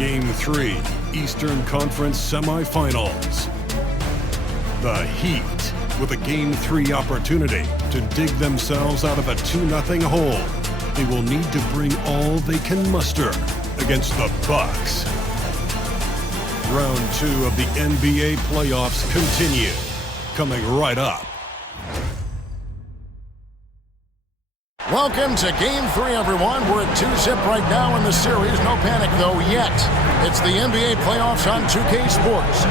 Game 3, Eastern Conference Semifinals. The Heat, with a Game 3 opportunity to dig themselves out of a 2-0 hole. They will need to bring all they can muster against the Bucks. Round 2 of the NBA playoffs continue, coming right up. Welcome to Game 3, everyone. We're at 2-zip right now in the series. No panic, though, yet. It's the NBA playoffs on 2K Sports.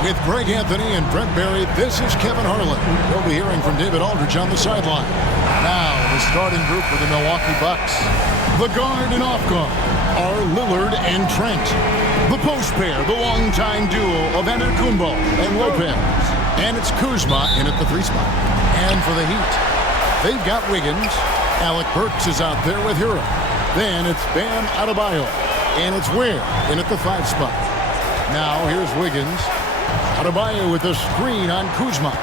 With Greg Anthony and Brent Barry, this is Kevin Harlan. We'll be hearing from David Aldridge on the sideline. Now, the starting group for the Milwaukee Bucks. The guard and off guard are Lillard and Trent. The post pair, the longtime duo of Antetokounmpo and Lopez. And it's Kuzma in at the 3 spot. And for the Heat, they've got Wiggins. Alec Burks is out there with Hero. Then it's Bam Adebayo. And it's Ware in at the 5 spot. Now here's Wiggins. Adebayo with the screen on Kuzma.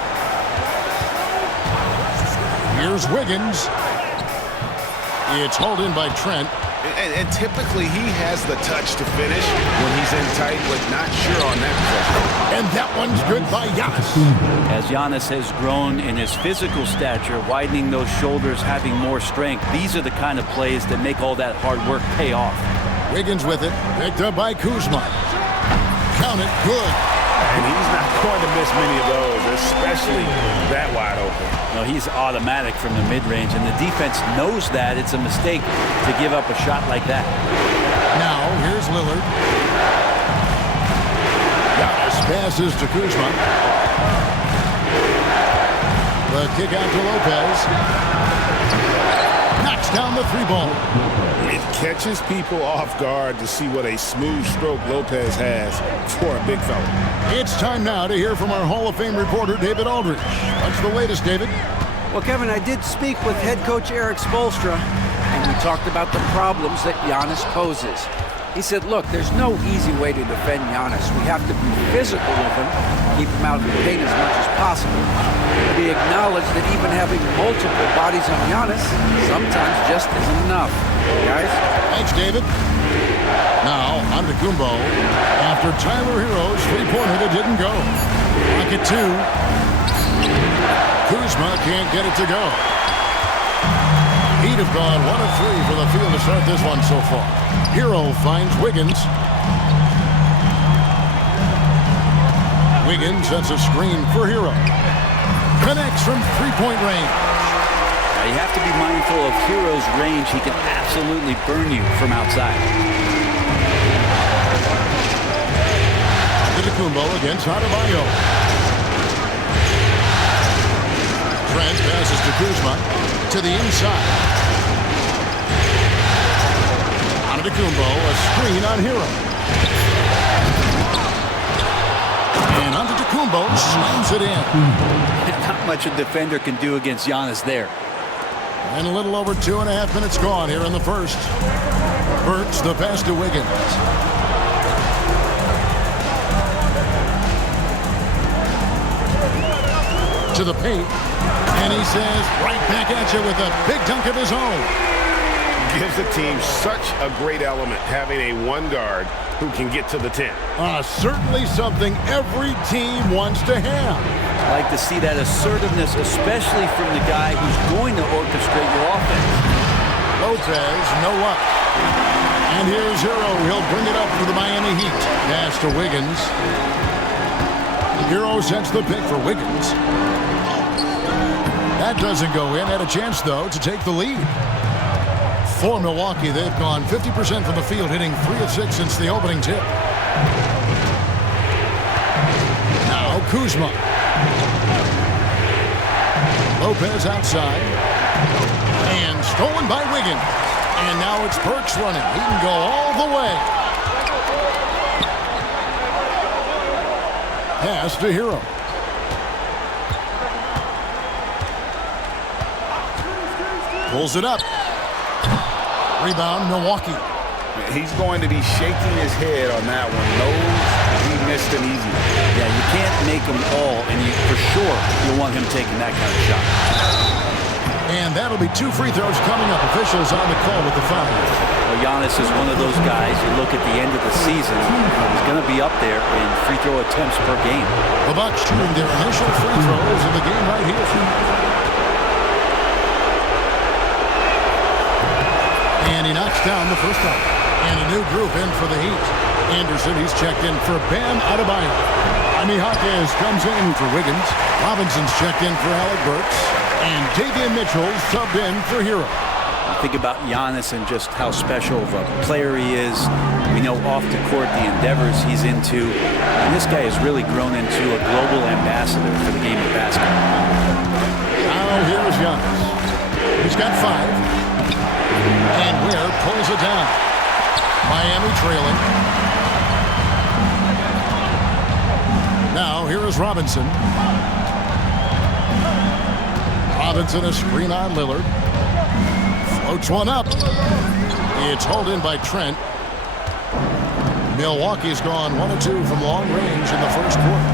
Here's Wiggins. It's hauled in by Trent. And typically he has the touch to finish when he's in tight, but not sure on that possession. And that one's good by Giannis. As Giannis has grown in his physical stature, widening those shoulders, having more strength, these are the kind of plays that make all that hard work pay off. Wiggins with it, picked up by Kuzma. Count it, good. And he's not going to miss many of those, especially that wide open. No, he's automatic from the mid-range, and the defense knows that it's a mistake to give up a shot like that. Now, here's Lillard. Giannis passes to Kuzma. The kick out to Lopez. Knocks down the 3-ball. It catches people off guard to see what a smooth stroke Lopez has for a big fella. It's time now to hear from our Hall of Fame reporter, David Aldridge. What's the latest, David? Well, Kevin, I did speak with head coach Eric Spoelstra, and we talked about the problems that Giannis poses. He said, look, there's no easy way to defend Giannis. We have to be physical with him, keep him out of the paint as much as possible. We acknowledge that even having multiple bodies on Giannis sometimes just isn't enough. Guys? Thanks, David. Now, Antetokounmpo, after Tyler Hero's 3-pointer that didn't go. Pocket 2. Kuzma can't get it to go. Heat have gone 1 of 3 for the field to start this one so far. Hero finds Wiggins. Wiggins sets a screen for Hero. Connects from 3-point range. Now, you have to be mindful of Hero's range. He can absolutely burn you from outside. Antetokounmpo against Adebayo. Trent passes to Kuzma to the inside. Antetokounmpo, a screen on Hero. And Antetokounmpo slams it in. Not much a defender can do against Giannis there. And a little over 2.5 minutes gone here in the first. Burks the pass to Wiggins. To the paint. And he says, right back at you with a big dunk of his own. Gives the team such a great element having a 1 guard who can get to the 10. Certainly something every team wants to have. I like to see that assertiveness, especially from the guy who's going to orchestrate your offense. Lopez, no luck. And here's Hero. He'll bring it up for the Miami Heat. Pass to Wiggins. Hero sets the pick for Wiggins. That doesn't go in. Had a chance, though, to take the lead. For Milwaukee, they've gone 50% from the field, hitting 3 of 6 since the opening tip. Now Kuzma. Lopez outside. And stolen by Wiggins. And now it's Burks running. He can go all the way. Pass to Hero. Pulls it up. Rebound, Milwaukee. He's going to be shaking his head on that one. Knows he missed an easy one. Yeah, you can't make them all, and for sure you'll want him taking that kind of shot. And that'll be 2 free throws coming up. Officials on the call with the foul. Well, Giannis is one of those guys, you look at the end of the season, he's going to be up there in free throw attempts per game. The Bucks shooting their initial free throws in the game right here. And he knocks down the first one. And a new group in for the Heat. Anderson, he's checked in for Bam Adebayo. Jaime Jaquez comes in for Wiggins. Robinson's checked in for Alec Burks. And Davion Mitchell subbed in for Hero. Think about Giannis and just how special of a player he is. We know off the court the endeavors he's into. And this guy has really grown into a global ambassador for the game of basketball. Now here's Giannis. He's got 5. And Ware pulls it down. Miami trailing. Now here is Robinson. Robinson a screen on Lillard. Floats one up. It's hauled in by Trent. Milwaukee's gone 1 of 2 from long range in the first quarter.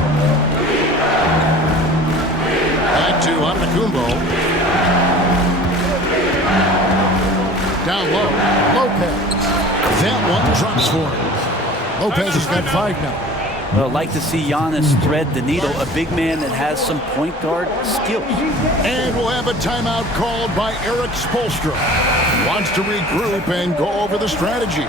Back to Antetokounmpo. Down low. Lopez. That one drops for him. Lopez has got 5 now. Well, I'd like to see Giannis thread the needle, a big man that has some point guard skills. And we'll have a timeout called by Eric Spoelstra. Wants to regroup and go over the strategy.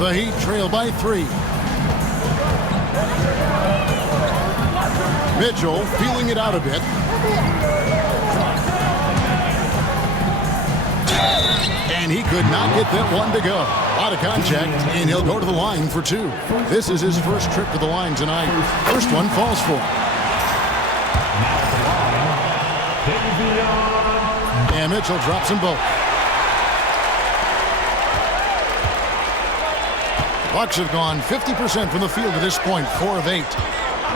The Heat trail by 3. Mitchell feeling it out a bit. And he could not get that one to go. Out of contact, and he'll go to the line for 2. This is his first trip to the line tonight. First one falls for him. And Mitchell drops them both. Bucks have gone 50% from the field to this point, 4 of 8.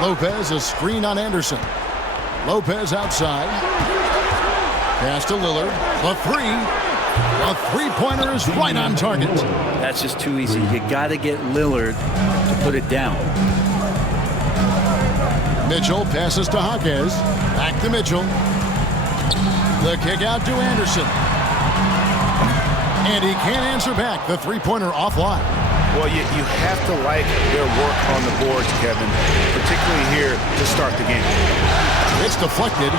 Lopez a screen on Anderson. Lopez outside. Pass to Lillard. The 3. A three-pointer is right on target. That's just too easy. You got to get Lillard to put it down. Mitchell passes to Jaquez. Back to Mitchell. The kick out to Anderson. And he can't answer back. The three-pointer offline. Well, you have to like their work on the boards, Kevin, particularly here to start the game. It's deflected.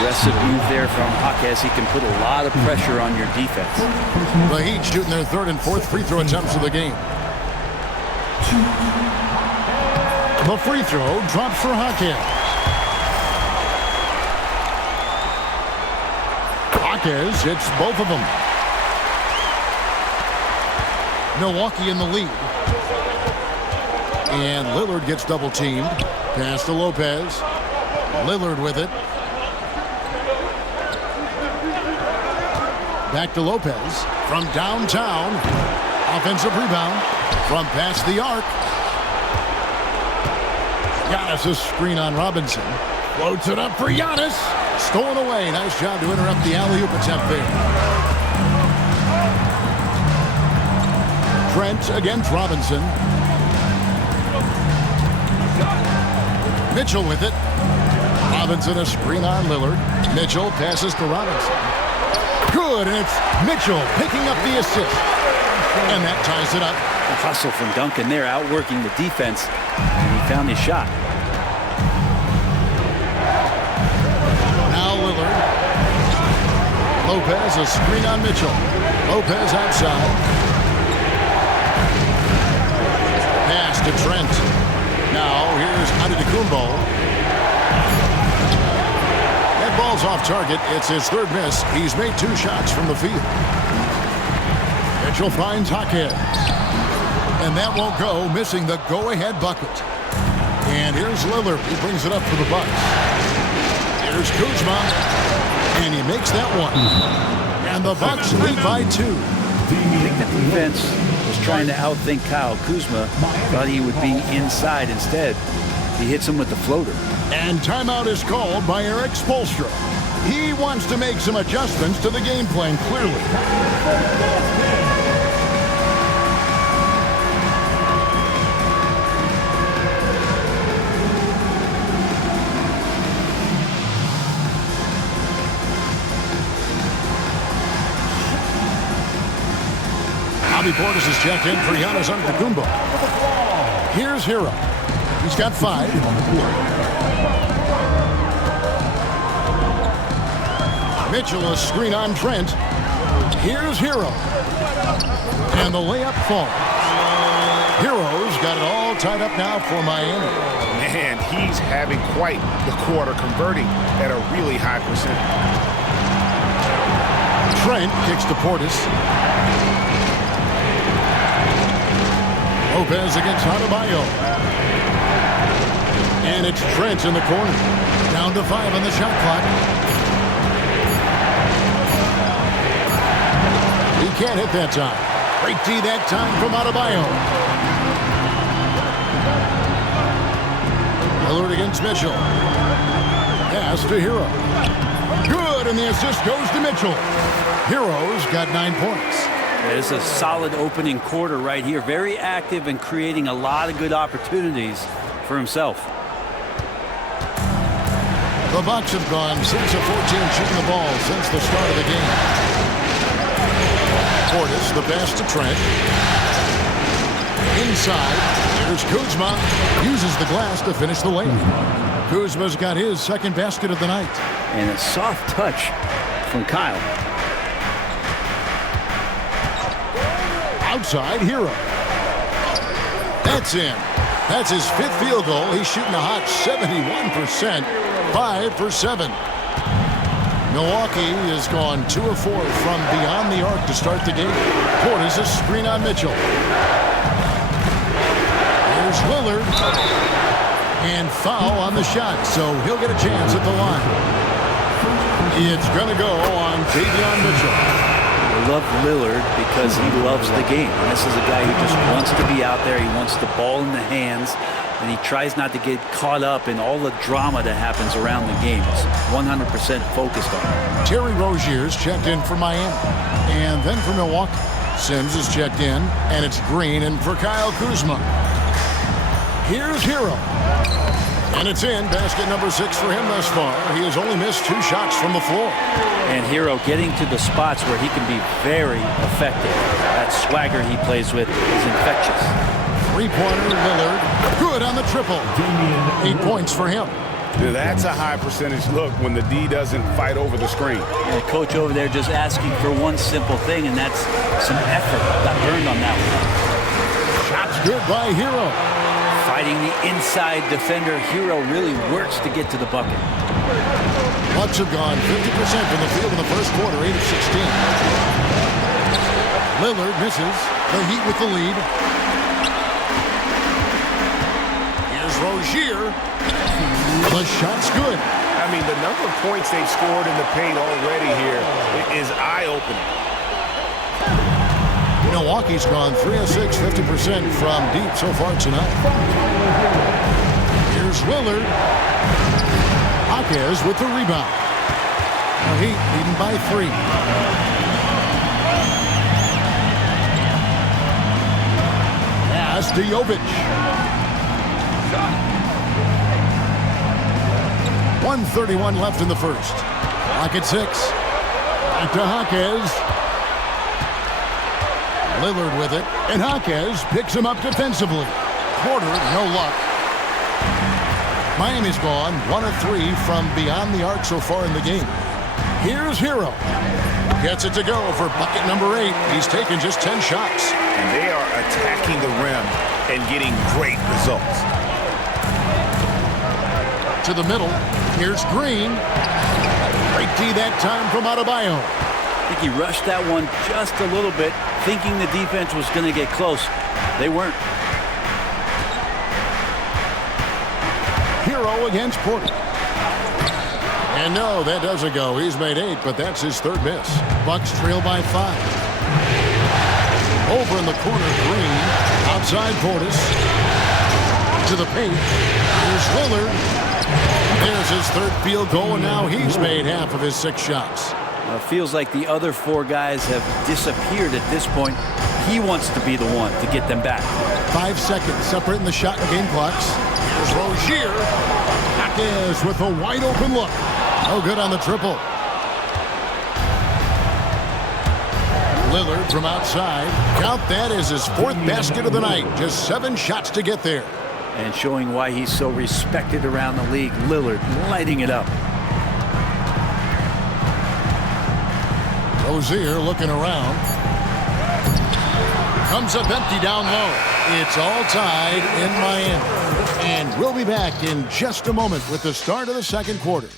Aggressive move there from Jaquez. He can put a lot of pressure on your defense. The Heat shooting their 3rd and 4th free throw attempts of the game. The free throw drops for Jaquez. Jaquez hits both of them. Milwaukee in the lead. And Lillard gets double teamed. Pass to Lopez. Lillard with it. Back to Lopez from downtown. Offensive rebound from past the arc. Giannis a screen on Robinson. Floats it up for Giannis. Stolen away. Nice job to interrupt the alley-oop attempt there. Trent against Robinson. Mitchell with it. Robinson a screen on Lillard. Mitchell passes to Robinson. Good, and it's Mitchell picking up the assist. And that ties it up. The hustle from Duncan there, outworking the defense. And he found his shot. Now Lillard. Lopez, a screen on Mitchell. Lopez outside. Pass to Trent. Now here's Antetokounmpo. Ball's off target. It's his 3rd miss. He's made 2 shots from the field. Mitchell finds Jaquez. And that won't go, missing the go-ahead bucket. And here's Lillard. He brings it up for the Bucks. Here's Kuzma. And he makes that one. And the Bucks lead by 2. I think the defense was trying to outthink Kyle Kuzma. Thought he would be inside instead. He hits him with the floater. And timeout is called by Eric Spoelstra. He wants to make some adjustments to the game plan, clearly. Bobby Portis is checked in for Giannis Antetokounmpo. Here's Hero. He's got 5. Mitchell, a screen on Trent. Here's Hero. And the layup falls. Hero's got it all tied up now for Miami. Man, he's having quite the quarter, converting at a really high percentage. Trent kicks to Portis. Lopez against Adebayo. And it's Trent in the corner. Down to 5 on the shot clock. He can't hit that time. Great D that time from Adebayo. Lillard against Mitchell. Pass to Hero. Good, and the assist goes to Mitchell. Hero's got 9 points. It's a solid opening quarter right here. Very active and creating a lot of good opportunities for himself. The Bucks have gone 6 of 14 shooting the ball since the start of the game. Portis, the pass to Trent. Inside, here's Kuzma. Uses the glass to finish the layup. Kuzma's got his second basket of the night. And a soft touch from Kyle. Outside, Hero. That's in. That's his 5th field goal. He's shooting a hot 71%. 5 for 7. Milwaukee has gone 2 of 4 from beyond the arc to start the game. Portis a screen on Mitchell. Here's Lillard. And foul on the shot, so he'll get a chance at the line. It's going to go on Davion Mitchell. I love Lillard because he loves the game. And this is a guy who just wants to be out there. He wants the ball in the hands. And he tries not to get caught up in all the drama that happens around the game. He's 100% focused on it. Terry Rozier's checked in for Miami. And then for Milwaukee. Sims is checked in. And it's Green in for Kyle Kuzma. Here's Hero. And it's in. Basket number 6 for him thus far. He has only missed 2 shots from the floor. And Hero getting to the spots where he can be very effective. That swagger he plays with is infectious. 3-pointer, Lillard. Good on the triple. 8 points for him. That's a high percentage look when the D doesn't fight over the screen. And the coach over there just asking for one simple thing, and that's some effort. Got burned on that one. Shots good by Hero. Fighting the inside defender, Hero really works to get to the bucket. Bucks have gone 50% from the field in the first quarter, 8 of 16. Lillard misses. The Heat with the lead. Here's Rozier. The shot's good. I mean, the number of points they've scored in the paint already here is eye-opening. Milwaukee's gone 3 of 6, 50% from deep so far tonight. Here's Lillard. Jaquez with the rebound. The Heat leading by 3. Pass to Jovic. 1:31 left in the first. Clock at 6. Back to Jaquez. Lillard with it, and Jaquez picks him up defensively. Porter, no luck. Miami's gone 1 of 3 from beyond the arc so far in the game. Here's Hero. Gets it to go for bucket number 8. He's taken just 10 shots. And they are attacking the rim and getting great results. To the middle. Here's Green. Great D that time from Adebayo. I think he rushed that one just a little bit, thinking the defense was going to get close. They weren't. Hero against Porter. And no, that doesn't go. He's made 8, but that's his 3rd miss. Bucks trail by 5. Over in the corner, Green. Outside Portis. To the paint. Here's Lillard. There's his 3rd field goal, and now he's made half of his 6 shots. Feels like the other 4 guys have disappeared at this point. He wants to be the one to get them back. 5 seconds separating the shot and game clocks. Here's Rozier. Jaquez with a wide open look. No good on the triple. Lillard from outside. Count that as his 4th basket of the night. Just 7 shots to get there. And showing why he's so respected around the league. Lillard lighting it up. Rozier looking around. Comes up empty down low. It's all tied in Miami. And we'll be back in just a moment with the start of the second quarter.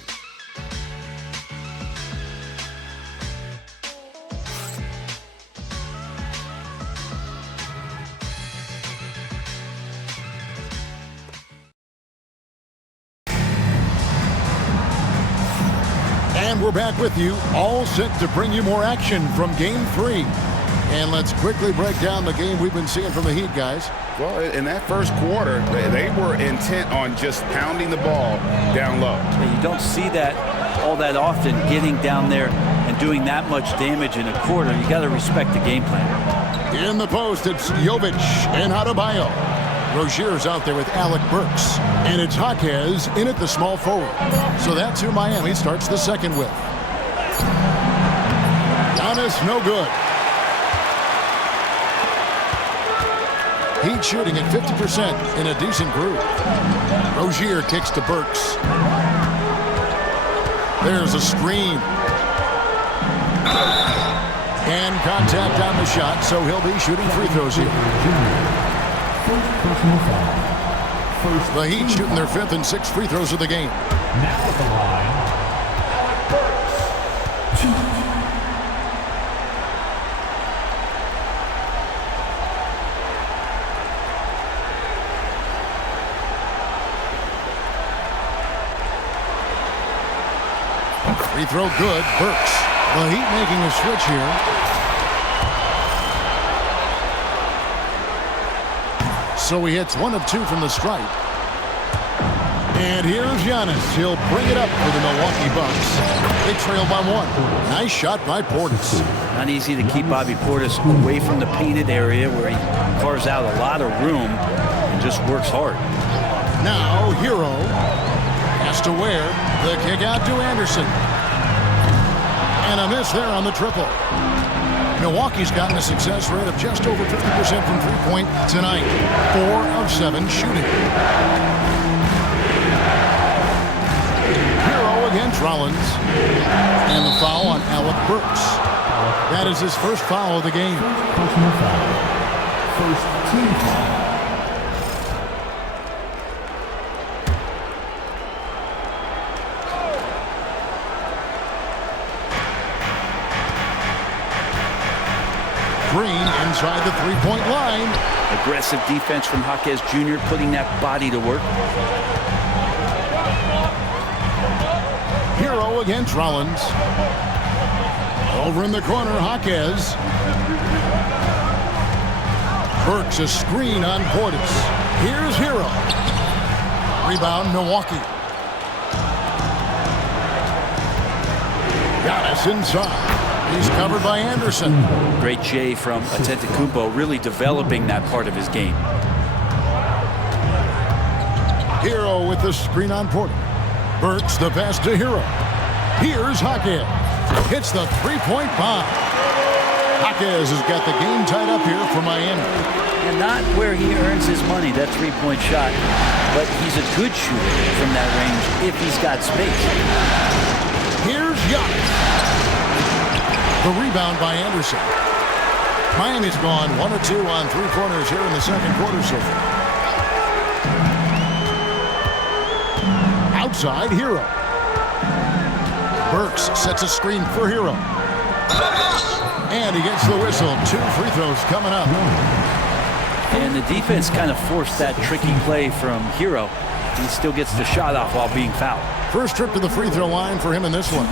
And we're back with you, all set to bring you more action from Game 3. And let's quickly break down the game we've been seeing from the Heat, guys. Well, in that first quarter, they were intent on just pounding the ball down low. You don't see that all that often, getting down there and doing that much damage in a quarter. You got to respect the game plan. In the post, it's Jovic and Adebayo. Rozier's out there with Alec Burks. And it's Jaquez in at the small forward. So that's who Miami starts the second with. Giannis, no good. Heat shooting at 50% in a decent group. Rozier kicks to Burks. There's a screen. And contact on the shot, so he'll be shooting free throws here. The Heat shooting their 5th and 6th free throws of the game. Now at the line. Free throw good. Burks. The Heat making a switch here. So he hits 1 of 2 from the stripe. And here's Giannis. He'll bring it up for the Milwaukee Bucks. They trail by 1. Nice shot by Portis. Not easy to keep Bobby Portis away from the painted area where he carves out a lot of room and just works hard. Now Hero has to Ware. The kick out to Anderson. And a miss there on the triple. Milwaukee's gotten a success rate of just over 50% from three-point tonight. 4 of 7 shooting. Hero against Rollins. And the foul on Alec Burks. That is his first foul of the game. Personal foul. First team foul. Green inside the three-point line. Aggressive defense from Jaquez Jr., putting that body to work. Hero against Rollins. Over in the corner, Jaquez. Burks a screen on Portis. Here's Hero. Rebound, Milwaukee. Giannis inside. He's covered by Anderson. Great J from Antetokounmpo, really developing that part of his game. Hero with the screen on Porter. Burks the pass to Hero. Here's Jaquez. Hits the three-point bomb. Jaquez has got the game tied up here for Miami. And not where he earns his money, that three-point shot, but he's a good shooter from that range if he's got space. Here's Giannis. The rebound by Anderson. Miami's gone 1 of 2 on three-pointers here in the second quarter so far. Outside, Hero. Burks sets a screen for Hero. And he gets the whistle. 2 free throws coming up. And the defense kind of forced that tricky play from Hero. He still gets the shot off while being fouled. First trip to the free throw line for him in this one.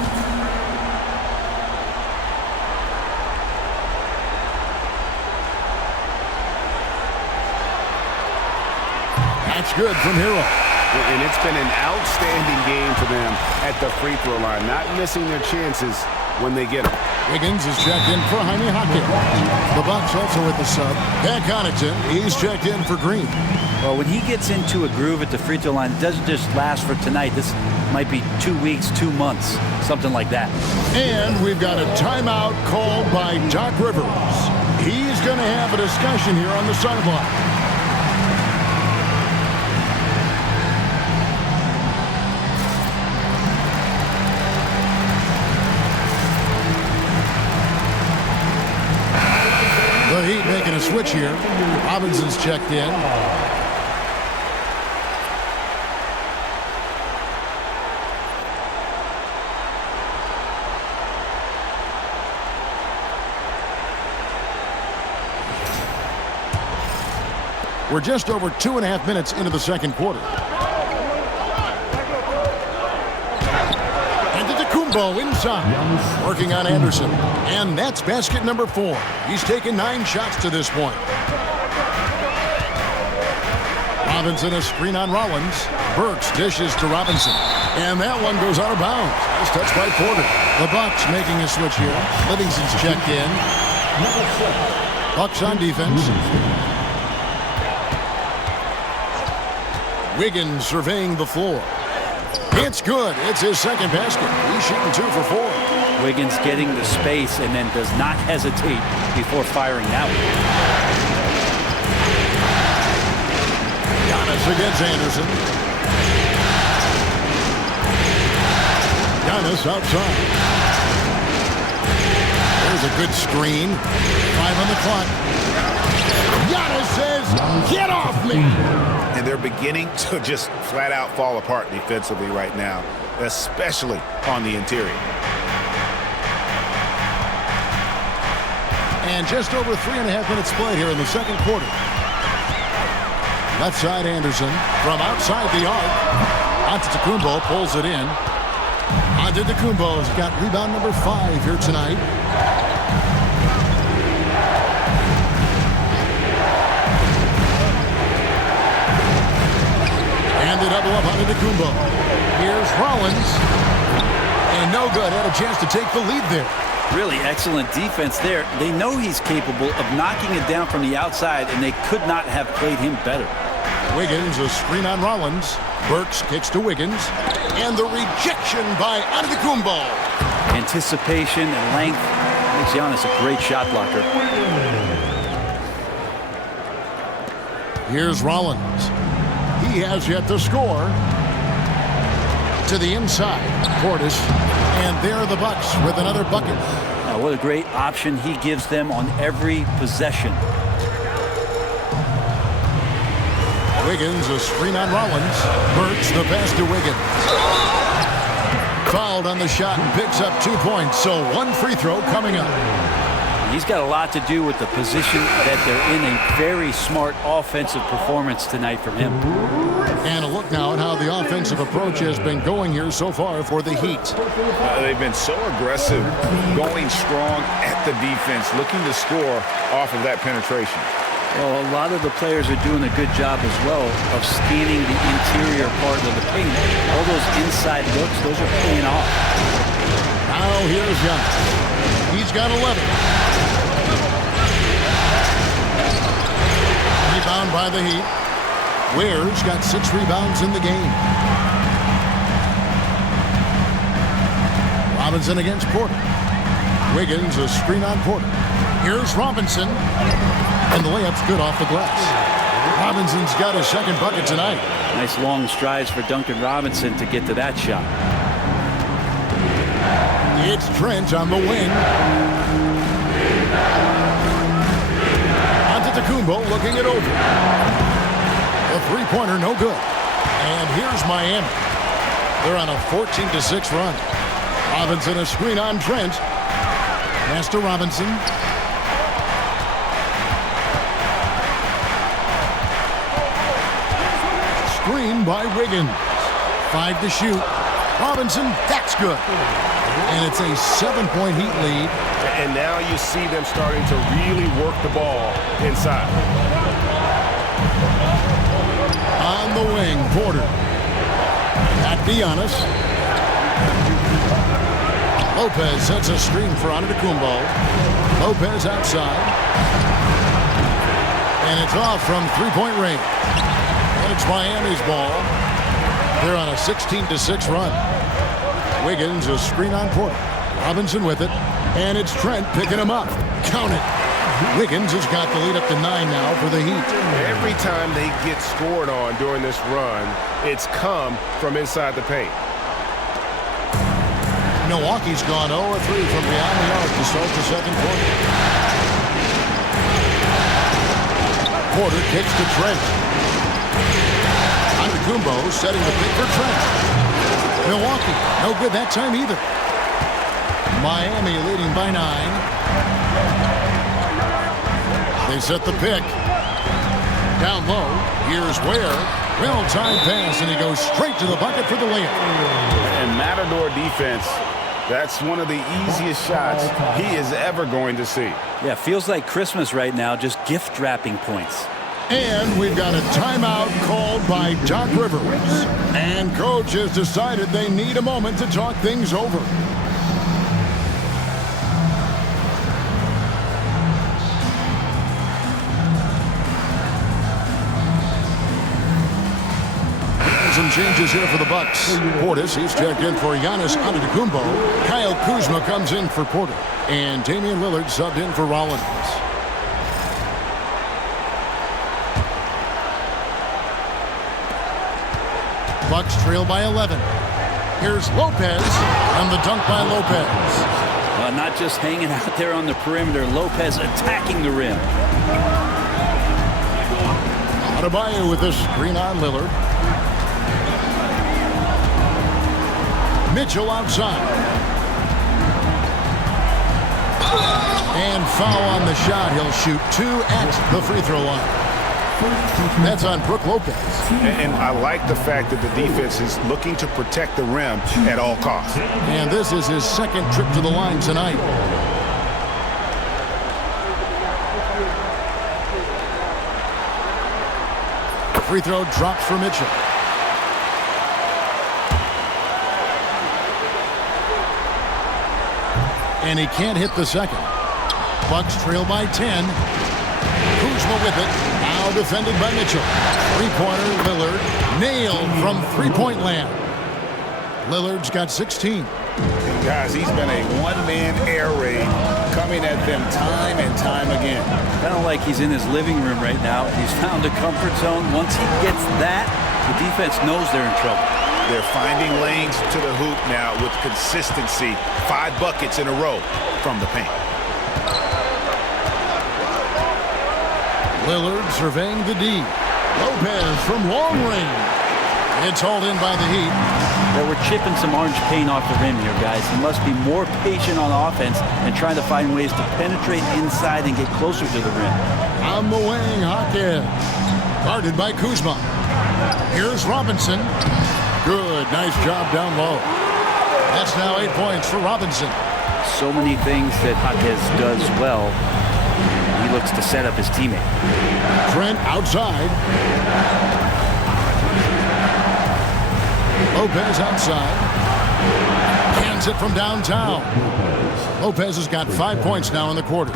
That's good from Hero. And it's been an outstanding game for them at the free throw line. Not missing their chances when they get him. Wiggins is checked in for Jaime Jaquez. The Bucks also with the sub. Pat Connaughton, he's checked in for Green. Well, when he gets into a groove at the free throw line, it doesn't just last for tonight. This might be 2 weeks, 2 months, something like that. And we've got a timeout called by Doc Rivers. He's going to have a discussion here on the sideline. The Heat making a switch here. Robinson's checked in. We're just over 2.5 minutes into the second quarter. Antetokounmpo inside, working on Anderson. And that's basket number 4. He's taken 9 shots to this point. Robinson a screen on Rollins. Burks dishes to Robinson. And that one goes out of bounds. Nice touch by Porter. The Bucks making a switch here. Livingston's checked in. Bucks on defense. Wiggins surveying the floor. It's good. It's his second basket. He's shooting 2 for 4. Wiggins getting the space and then does not hesitate before firing out. Giannis against Anderson. Giannis outside. There's a good screen. 5 on the clock. Giannis says, "Get off me!" And they're beginning to just flat out fall apart defensively right now, especially on the interior. And just over 3.5 minutes played here in the second quarter. Left side Anderson from outside the arc. Antetokounmpo pulls it in. Antetokounmpo's got rebound number 5 here tonight. And the double up on Antetokounmpo. Here's Rollins. And no good. Had a chance to take the lead there. Really excellent defense there. They know he's capable of knocking it down from the outside, and they could not have played him better. Wiggins a screen on Rollins. Burks kicks to Wiggins. And the rejection by Antetokounmpo. Anticipation and length makes Giannis a great shot blocker. Here's Rollins. He has yet to score. To the inside. Portis. And there are the Bucks with another bucket. What a great option he gives them on every possession. Wiggins a screen on Rollins. Burks the pass to Wiggins. Fouled on the shot and picks up 2 points. So 1 free throw coming up. He's got a lot to do with the position that they're in. A very smart offensive performance tonight from him. And a look now at how the offensive approach has been going here so far for the Heat. They've been so aggressive, going strong at the defense, looking to score off of that penetration. Well, a lot of the players are doing a good job as well of scanning the interior part of the paint. All those inside looks, those are paying off. Now here's Giannis. He's got 11. Rebound by the Heat. Ware's got 6 rebounds in the game. Robinson against Porter. Wiggins a screen on Porter. Here's Robinson. And the layup's good off the glass. Robinson's got his second bucket tonight. Nice long strides for Duncan Robinson to get to that shot. It's Trent on the wing. Antetokounmpo looking it over. The three-pointer no good. And here's Miami. They're on a 14-6 run. Robinson a screen on Trent. Pass to Robinson. Screen by Wiggins. 5 to shoot. Robinson, that's good. And it's a 7-point Heat lead. And now you see them starting to really work the ball inside. On the wing, Porter. At Giannis. Lopez sets a screen for Antetokounmpo. Lopez outside. And it's off from three-point range. And it's Miami's ball. They're on a 16-6 run. Wiggins, a screen on Porter. Robinson with it. And it's Trent picking him up. Count it. Wiggins has got the lead up to 9 now for the Heat. Every time they get scored on during this run, it's come from inside the paint. Milwaukee's gone 0-3 from beyond the arc to start the second quarter. Porter kicks to Trent. Antetokounmpo setting the pick for Trent. Milwaukee, no good that time either. Miami leading by 9. They set the pick. Down low, here's Ware. Well-timed pass, and he goes straight to the bucket for the layup. And Matador defense, that's one of the easiest shots he is ever going to see. Yeah, feels like Christmas right now, just gift wrapping points. And we've got a timeout called by Doc Rivers. And Coach has decided they need a moment to talk things over. Some changes here for the Bucks. Portis, he's checked in for Giannis Antetokounmpo. Kyle Kuzma comes in for Porter. And Damian Lillard subbed in for Rollins. Bucks trail by 11. Here's Lopez, and the dunk by Lopez. Not just hanging out there on the perimeter, Lopez attacking the rim. Adebayo with a screen on Lillard. Mitchell outside. And foul on the shot. He'll shoot 2 at the free throw line. That's on Brook Lopez. And I like the fact that the defense is looking to protect the rim at all costs. And this is his second trip to the line tonight. Free throw drops for Mitchell. And he can't hit the second. Bucks trail by 10. Kuzma with it. Now defended by Mitchell. Three-pointer, Lillard. Nailed from three-point land. Lillard's got 16. And guys, he's been a one-man air raid coming at them time and time again. Kind of like he's in his living room right now. He's found a comfort zone. Once he gets that, the defense knows they're in trouble. They're finding lanes to the hoop now with consistency. 5 buckets in a row from the paint. Lillard surveying the D. Lopez from long range. It's hauled in by the Heat. Yeah, we're chipping some orange paint off the rim here, guys. He must be more patient on offense and trying to find ways to penetrate inside and get closer to the rim. On the wing, Hawkins. Guarded by Kuzma. Here's Robinson. Good, nice job down low. That's now 8 points for Robinson. So many things that Hawkins does well. He looks to set up his teammate. Trent outside. Lopez outside. Cans it from downtown. Lopez has got 5 points now in the quarter.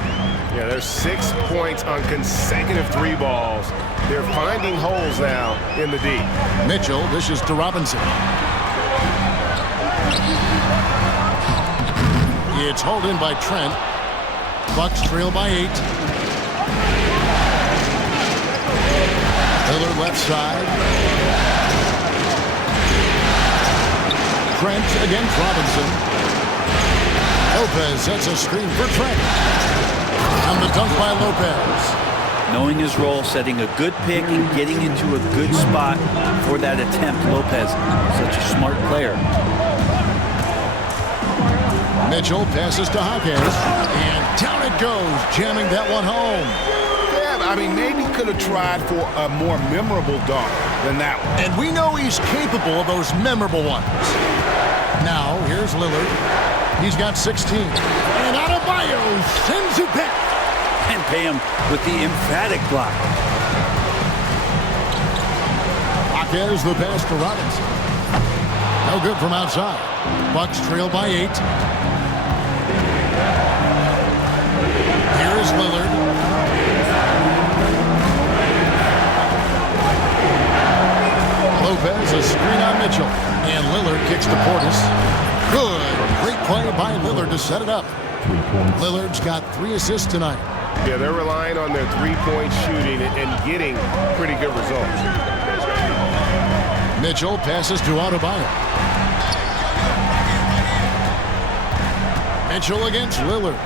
Yeah, there's 6 points on consecutive 3 balls. They're finding holes now in the D. Mitchell dishes to Robinson. It's hauled in by Trent. Bucks trail by 8. Lillard left side. Trent against Robinson. Lopez sets a screen for Trent. And the dunk by Lopez. Knowing his role, setting a good pick, and getting into a good spot for that attempt. Lopez, such a smart player. Mitchell passes to Hawkins. And down it goes, jamming that one home. Yeah, I mean, maybe could have tried for a more memorable dunk than that one. And we know he's capable of those memorable ones. Now, here's Lillard. He's got 16. And Adebayo sends it back. And pay him with the emphatic block. Hawkins the pass to Robinson. No good from outside. Bucks trail by 8. Here is Lillard. Lopez, a screen on Mitchell. And Lillard kicks to Portis. Good. Great play by Lillard to set it up. Lillard's got 3 assists tonight. Yeah, they're relying on their three-point shooting and getting pretty good results. Mitchell passes to Adebayo. Mitchell against Lillard.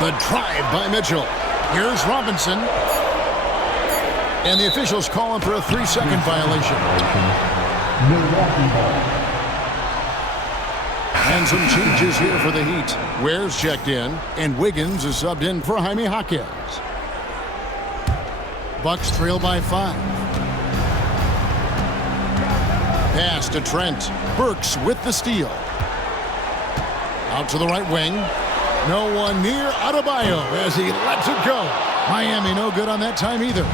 The drive by Mitchell. Here's Robinson. And the officials call him for a 3-second violation. And some changes here for the Heat. Ware's checked in, and Wiggins is subbed in for Jaime Jaquez. Bucks trail by 5. Pass to Trent. Burks with the steal. Out to the right wing. No one near Adebayo as he lets it go. Miami no good on that time either.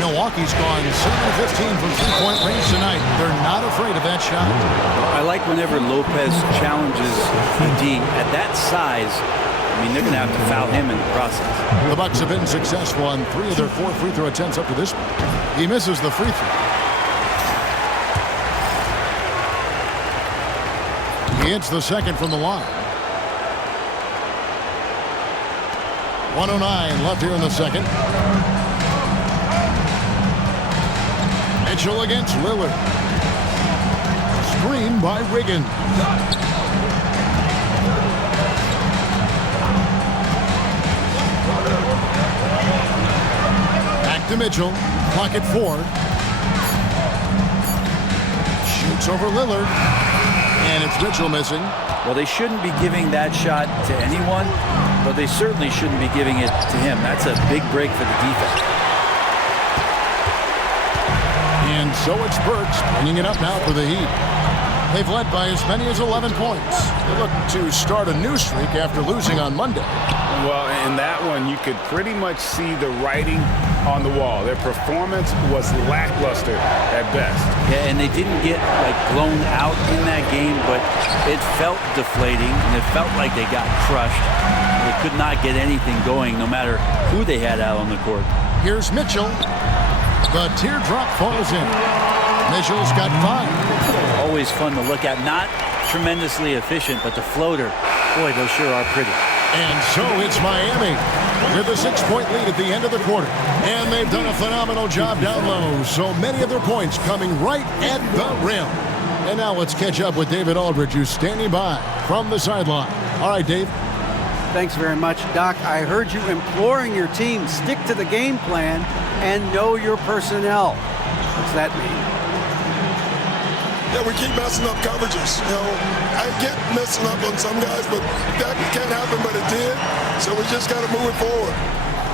Milwaukee's gone 7-15 from three-point range tonight. They're not afraid of that shot. I like whenever Lopez challenges the D at that size. I mean, they're going to have to foul him in the process. The Bucks have been successful on 3 of their 4 free throw attempts up to this point. He misses the free throw. He hits the second from the line. 1:09 left here in the second. Mitchell against Lillard. Screen by Wiggins. Back to Mitchell. Clock at 4. Shoots over Lillard. And it's Mitchell missing. Well, they shouldn't be giving that shot to anyone, but they certainly shouldn't be giving it to him. That's a big break for the defense. And so it's Burks bringing it up now for the Heat. They've led by as many as 11 points. They look to start a new streak after losing on Monday. Well, in that one, you could pretty much see the writing on the wall. Their performance was lackluster at best. Yeah, and they didn't get blown out in that game, but it felt deflating, and it felt like they got crushed. They could not get anything going, no matter who they had out on the court. Here's Mitchell. The teardrop falls in. Mitchell's got 5. Always fun to look at. Not tremendously efficient, but the floater, boy, those sure are pretty. And so it's Miami with a 6-point lead at the end of the quarter. And they've done a phenomenal job down low. So many of their points coming right at the rim. And now let's catch up with David Aldridge, who's standing by from the sideline. All right, Dave. Thanks very much, Doc. I heard you imploring your team, stick to the game plan and know your personnel. What's that mean? Yeah, we keep messing up coverages. I get messing up on some guys, but that can't happen, but it did. So we just got to move it forward.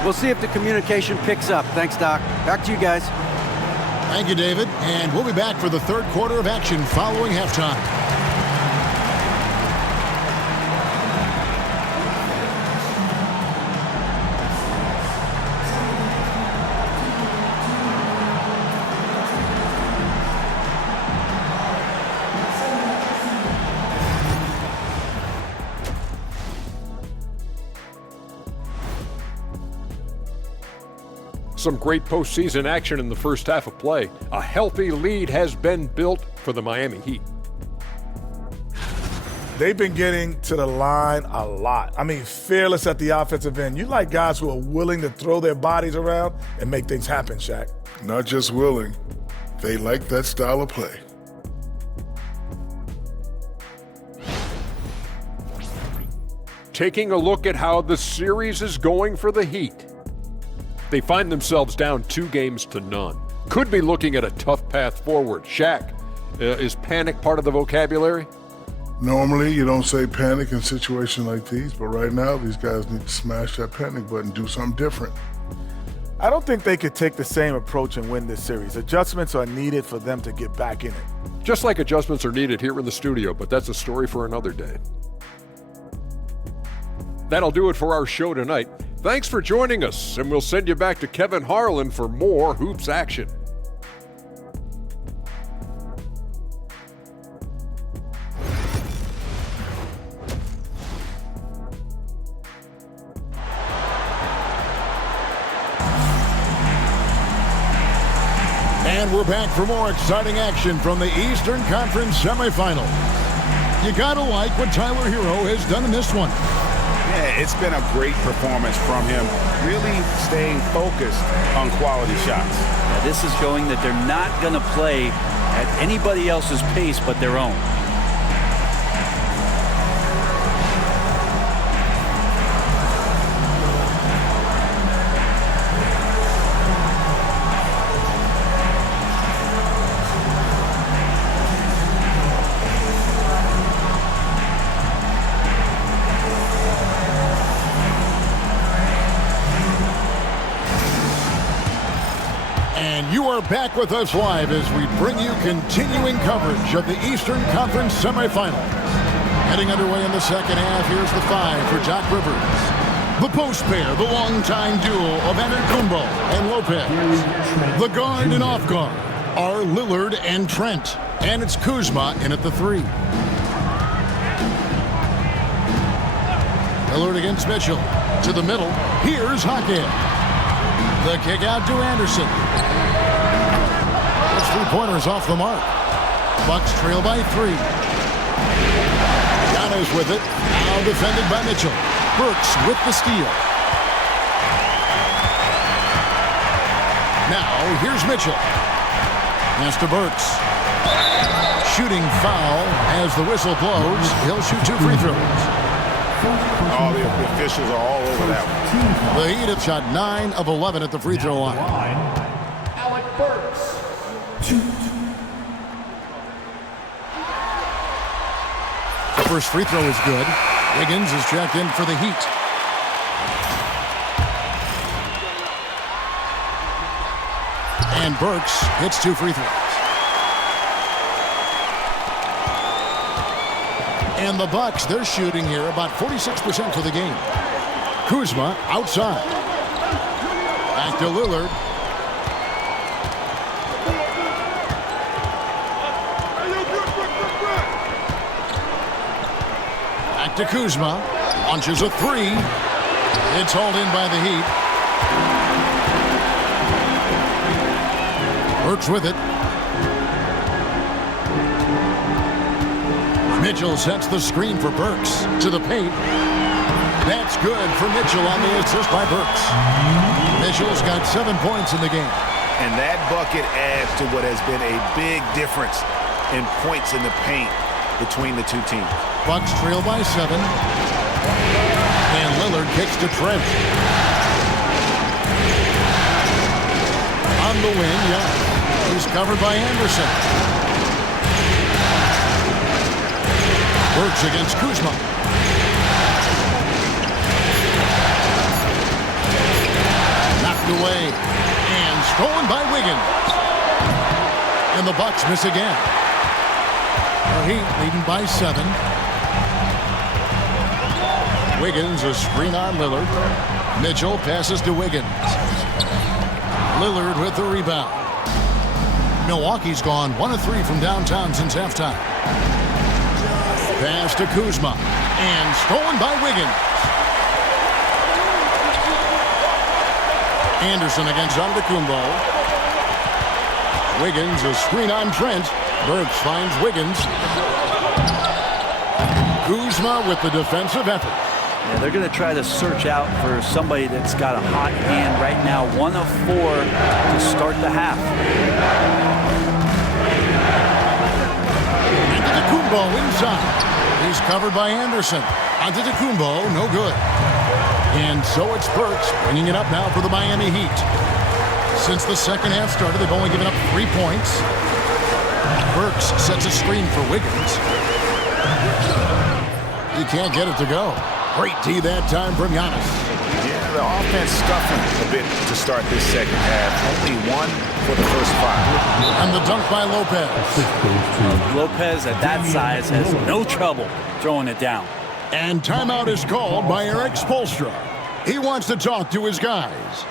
We'll see if the communication picks up. Thanks, Doc. Back to you guys. Thank you, David. And we'll be back for the third quarter of action following halftime. Some great postseason action in the first half of play. A healthy lead has been built for the Miami Heat. They've been getting to the line a lot. I mean, fearless at the offensive end. You like guys who are willing to throw their bodies around and make things happen, Shaq. Not just willing, they like that style of play. Taking a look at how the series is going for the Heat. They find themselves down 2-0. Could be looking at a tough path forward. Shaq, is panic part of the vocabulary? Normally, you don't say panic in situations like these, but right now, these guys need to smash that panic button, do something different. I don't think they could take the same approach and win this series. Adjustments are needed for them to get back in it. Just like adjustments are needed here in the studio, but that's a story for another day. That'll do it for our show tonight. Thanks for joining us, and we'll send you back to Kevin Harlan for more Hoops action. And we're back for more exciting action from the Eastern Conference semifinals. You gotta like what Tyler Hero has done in this one. Yeah, it's been a great performance from him, really staying focused on quality shots. Yeah, this is showing that they're not going to play at anybody else's pace but their own. You are back with us live as we bring you continuing coverage of the Eastern Conference semifinals. Heading underway in the second half, here's the 5 for Doc Rivers. The post pair, the longtime duo of Antetokounmpo and Lopez. The guard and off guard are Lillard and Trent. And it's Kuzma in at the 3. Lillard against Mitchell. To the middle, here's Hackett. The kick out to Anderson. Three-pointers off the mark. Bucks trail by 3. Giannis with it. Now defended by Mitchell. Burks with the steal. Now here's Mitchell. Pass to Burks. Shooting foul as the whistle blows. He'll shoot 2 free throws. All the officials are all over that one. The Heat have shot 9 of 11 at the free throw line. Alec Burks. The first free throw is good. Wiggins is checked in for the Heat. And Burks hits 2 free throws. And the Bucks, they're shooting here about 46% for the game. Kuzma outside. Back to Lillard. Back to Kuzma. Launches a 3. It's hauled in by the Heat. Burks with it. Mitchell sets the screen for Burks to the paint. That's good for Mitchell on the assist by Burks. Mitchell's got 7 points in the game. And that bucket adds to what has been a big difference in points in the paint between the two teams. Bucks trail by 7. And Lillard kicks to Trent. On the wing, yeah. He's covered by Anderson. Burks against Kuzma. Knocked away. And stolen by Wiggins. And the Bucks miss again. The Heat leading by 7. Wiggins, a screen on Lillard. Mitchell passes to Wiggins. Lillard with the rebound. Milwaukee's gone 1 of 3 from downtown since halftime. Pass to Kuzma. And stolen by Wiggins. Anderson against Antetokounmpo. Wiggins, a screen on Trent. Burks finds Wiggins. Kuzma with the defensive effort. Yeah, they're going to try to search out for somebody that's got a hot hand right now. 1 of 4 to start the half. Antetokounmpo inside. He's covered by Anderson. Antetokounmpo, no good. And so it's Burks bringing it up now for the Miami Heat. Since the second half started, they've only given up 3 points. Burks sets a screen for Wiggins. He can't get it to go. Great D that time from Giannis. Yeah, the offense stuffing a bit to start this second half. Only 1 for the first 5. And the dunk by Lopez. Lopez at that size has no trouble throwing it down. And timeout is called by Eric Spoelstra. He wants to talk to his guys.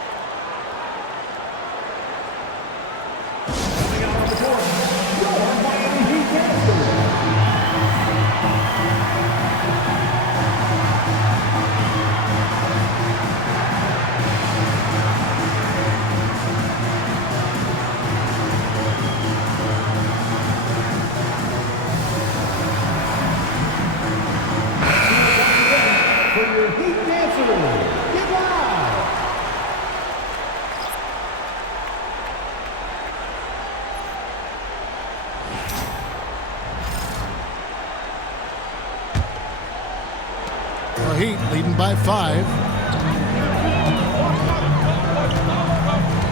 The Heat leading by 5.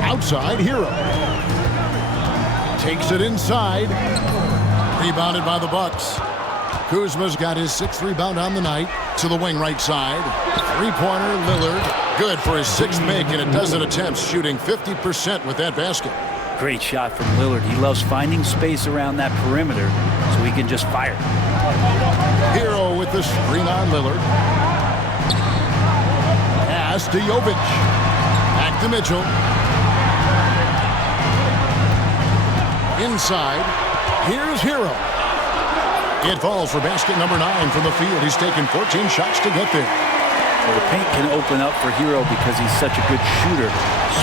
Outside, Hero. Takes it inside. Rebounded by the Bucks. Kuzma's got his 6th rebound on the night. To the wing right side. Three-pointer, Lillard. Good for his 6th make in a dozen attempts, shooting 50% with that basket. Great shot from Lillard. He loves finding space around that perimeter so he can just fire. Hero with the screen on Lillard. Pass to Jovic. Back to Mitchell. Inside. Here's Hero. It falls for basket number 9 from the field. He's taken 14 shots to get there. Well, the paint can open up for Hero because he's such a good shooter.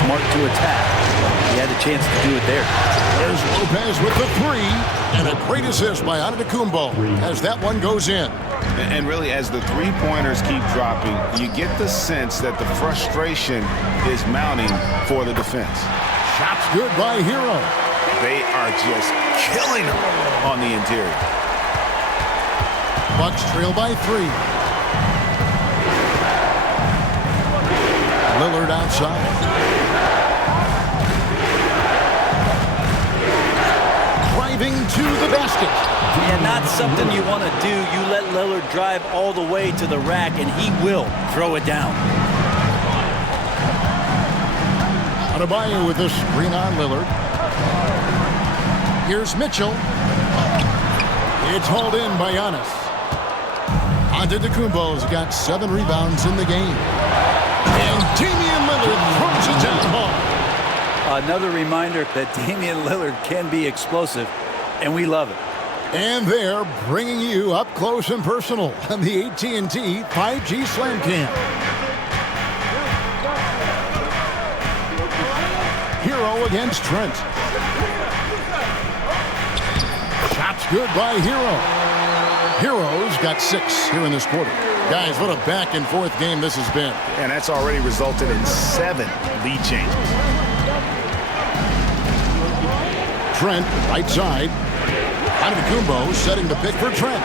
Smart to attack. He had a chance to do it there. There's Lopez with the 3. And a great assist by Antetokounmpo as that one goes in. And really, as the three-pointers keep dropping, you get the sense that the frustration is mounting for the defense. Shots good by Hero. They are just killing him on the interior. Bucks trail by 3. Lillard outside. Driving to the basket. Yeah, not something you want to do. You let Lillard drive all the way to the rack, and he will throw it down. Adebayo with the screen on Lillard. Here's Mitchell. It's hauled in by Giannis. Antetokounmpo's got 7 rebounds in the game. And Damian Lillard throws it down hard. Another reminder that Damian Lillard can be explosive, and we love it. And they're bringing you up close and personal on the AT&T 5G Slam Cam. Hero against Trent. Shots good by Hero. Hero's got 6 here in this quarter. Guys, what a back-and-forth game this has been. And that's already resulted in 7 lead changes. Trent, right side. Antetokounmpo setting the pick for Trent.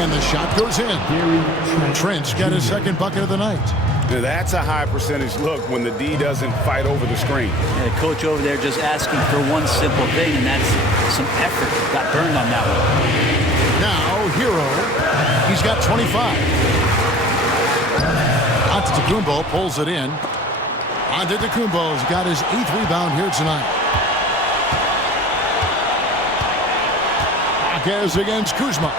And the shot goes in. Trent's got his 2nd bucket of the night. Now that's a high percentage look when the D doesn't fight over the screen. And the coach over there just asking for one simple thing, and that's some effort. Got burned on that one. Now, Hero, he's got 25. Antetokounmpo pulls it in. Antetokounmpo's got his 8th rebound here tonight. Marquez against Kuzma.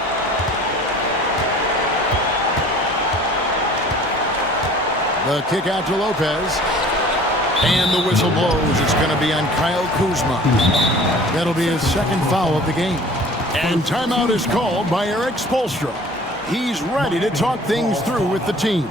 The kick out to Lopez. And the whistle blows. It's going to be on Kyle Kuzma. That'll be his 2nd foul of the game. And timeout is called by Eric Spoelstra. He's ready to talk things through with the team.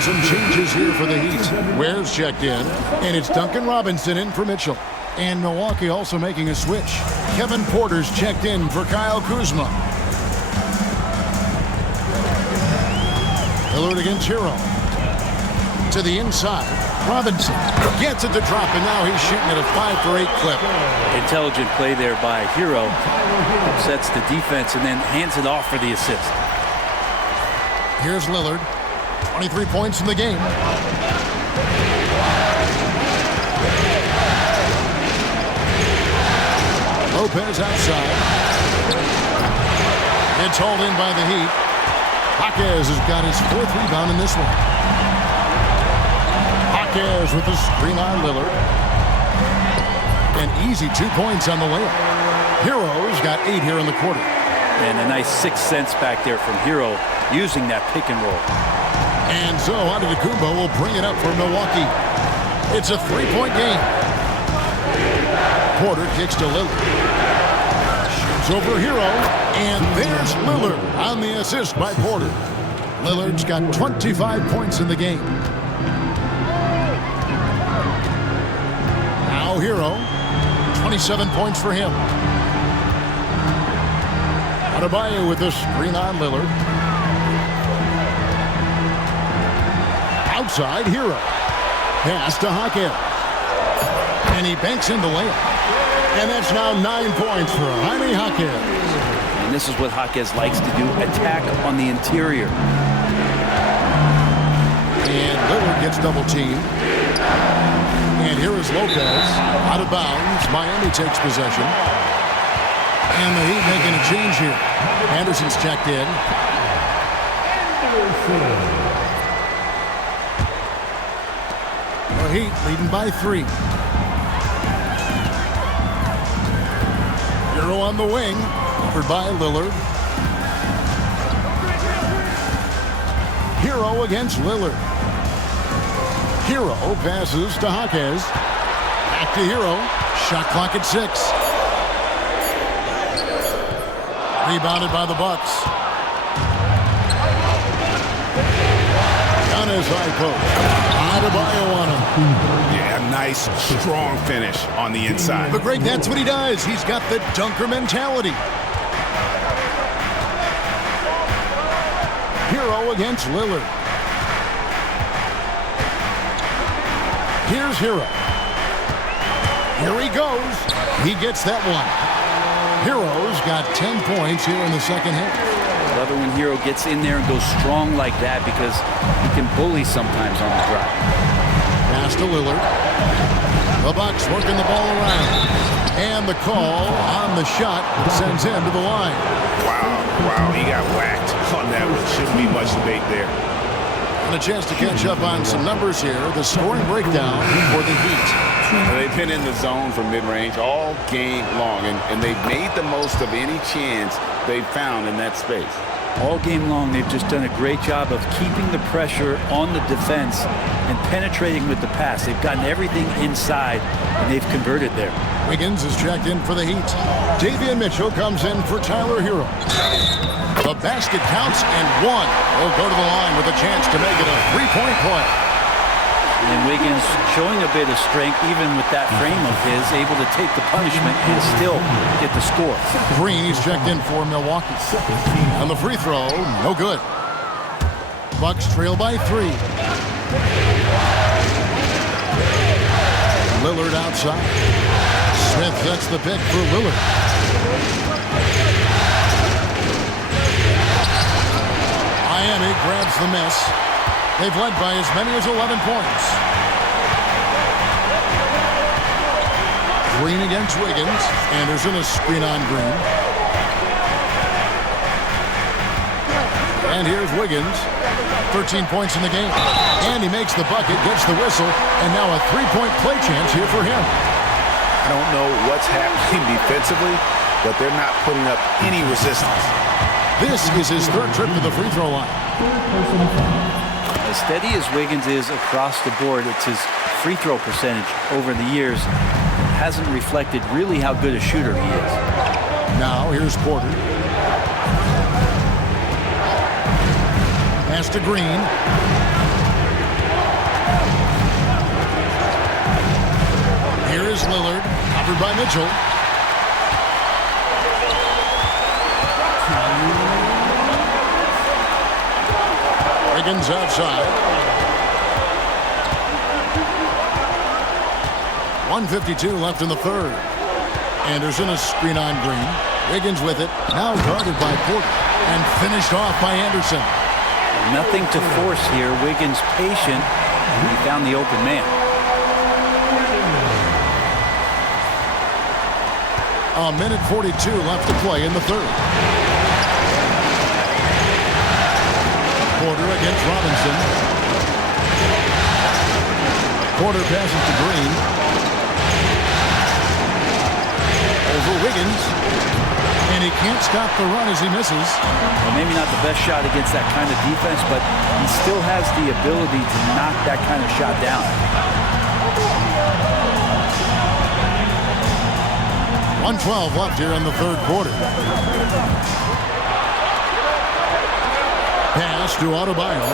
Some changes here for the Heat. Ware's checked in, and it's Duncan Robinson in for Mitchell. And Milwaukee also making a switch. Kevin Porter's checked in for Kyle Kuzma. Lillard against Hero. To the inside. Robinson gets it to drop, and now he's shooting at a 5-for-8 clip. Intelligent play there by Hero. Sets the defense and then hands it off for the assist. Here's Lillard. 23 points in the game. Lopez outside. It's hauled in by the Heat. Marquez has got his 4th rebound in this one. Marquez with the screen on Lillard. An easy 2 points on the layup. Hero's got 8 here in the quarter. And a nice 6 cents back there from Hero using that pick and roll. And so Antetokounmpo will bring it up for Milwaukee. It's a 3-point game. Porter kicks to Lillard. Shoots over Hero. And there's Lillard on the assist by Porter. Lillard's got 25 points in the game. Tyler Hero, 27 points for him. Adebayo with the screen on Lillard. Outside, Hero. Pass to Hawkins. And he banks in the layup. And that's now 9 points for Jaime Hawkins. And this is what Hawkins likes to do, attack on the interior. And Lillard gets double teamed. And here is Lopez out of bounds. Miami takes possession. And the Heat making a change here. Anderson's checked in. The Heat leading by 3. Hero on the wing, covered by Lillard. Hero against Lillard. Hero passes to Hawkins. Back to Hero. Shot clock at 6. Rebounded by the Bucks. Giannis high post. Adebayo on him. Yeah, nice, strong finish on the inside. But Greg, that's what he does. He's got the dunker mentality. Hero against Lillard. Here's Hero. Here he goes. He gets that one. Hero's got 10 points here in the second half. Love it when Hero gets in there and goes strong like that because he can bully sometimes on the drive. Pass to Lillard. The Bucks working the ball around. And the call on the shot sends him to the line. Wow, he got whacked on that one. Shouldn't be much debate there. And a chance to catch up on some numbers here. The scoring breakdown for the Heat. They've been in the zone for mid-range all game long, and they've made the most of any chance they've found in that space. All game long, they've just done a great job of keeping the pressure on the defense and penetrating with the pass. They've gotten everything inside, and they've converted there. Wiggins is checked in for the Heat. Davion Mitchell comes in for Tyler Hero. The basket counts, and one will go to the line with a chance to make it a three-point play. And Wiggins showing a bit of strength, even with that frame of his, able to take the punishment and still get the score. Green, he's checked in for Milwaukee. And the free throw, no good. Bucks trail by 3. Lillard outside. Smith sets the pick for Lillard. Miami grabs the miss. They've led by as many as 11 points. Green against Wiggins. Anderson a screen on Green. And here's Wiggins. 13 points in the game. And he makes the bucket, gets the whistle, and now a three-point play chance here for him. I don't know what's happening defensively, but they're not putting up any resistance. This is his third trip to the free throw line. As steady as Wiggins is across the board, it's his free throw percentage over the years hasn't reflected really how good a shooter he is. Now here's Porter. Pass to Green. Here is Lillard, covered by Mitchell. Wiggins outside. 1:52 left in the third. Anderson a screen on Green. Wiggins with it. Now guarded by Porter. And finished off by Anderson. Nothing to force here. Wiggins patient. He found the open man. A minute 42 left to play in the third. Porter against Robinson. Porter passes to Green. Over Wiggins. And he can't stop the run as he misses. Well, maybe not the best shot against that kind of defense, but he still has the ability to knock that kind of shot down. 1:12 left here in the third quarter. Pass to Adebayo.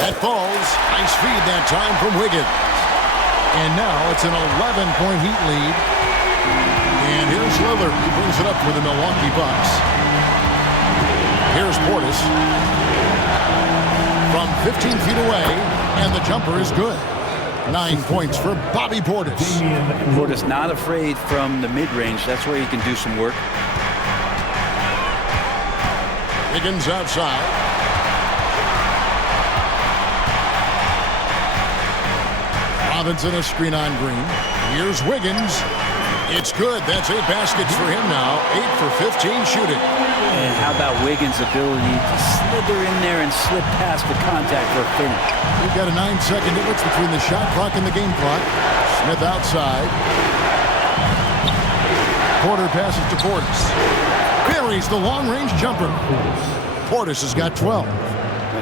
That falls. Nice feed that time from Wiggins. And now it's an 11-point Heat lead. And here's Lillard. He brings it up for the Milwaukee Bucks. Here's Portis. From 15 feet away, and the jumper is good. 9 points for Bobby Portis. Portis not afraid from the mid-range. That's where he can do some work. Wiggins outside. Robinson a screen on Green. Here's Wiggins. It's good. That's 8 baskets for him now. 8 for 15 shooting. And how about Wiggins' ability to slither in there and slip past the contact for a finish? We've got a 9-second difference between the shot clock and the game clock. Smith outside. Porter passes to Portis. Buries the long-range jumper. Portis has got 12.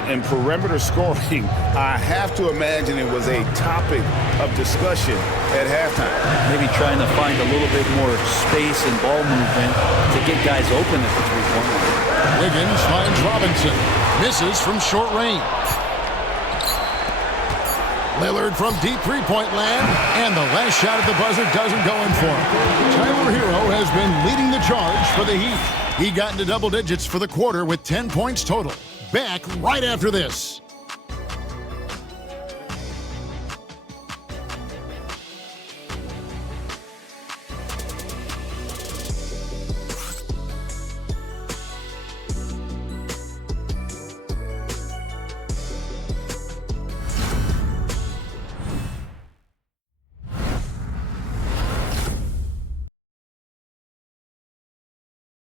In perimeter scoring, I have to imagine it was a topic of discussion at halftime. Maybe trying to find a little bit more space and ball movement to get guys open at the three-point line. Wiggins finds Robinson. Misses from short range. Lillard from deep three-point land. And the last shot at the buzzer doesn't go in for him. Tyler Hero has been leading the charge for the Heat. He got into double digits for the quarter with 10 points total. Back right after this.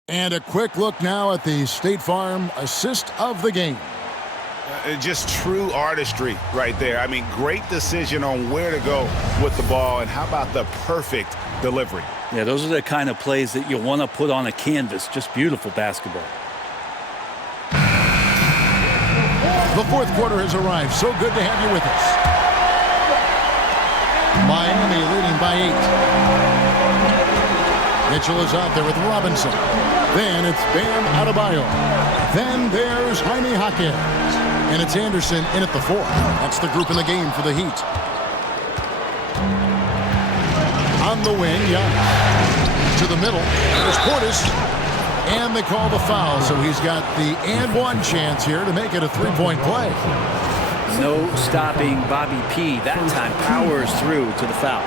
And a quick look now at the State Farm assist of the game. Just true artistry right there. I mean, great decision on where to go with the ball, and how about the perfect delivery? Yeah, those are the kind of plays that you want to put on a canvas. Just beautiful basketball. The fourth quarter has arrived. So good to have you with us. Miami leading by 8. Mitchell is out there with Robinson. Then it's Bam Adebayo. Then there's Jaime Jaquez. And it's Anderson in at the 4th. That's the group in the game for the Heat. On the wing, Giannis. To the middle. There's Portis. And they call the foul, so he's got the and one chance here to make it a three-point play. No stopping Bobby P. That time powers through to the foul.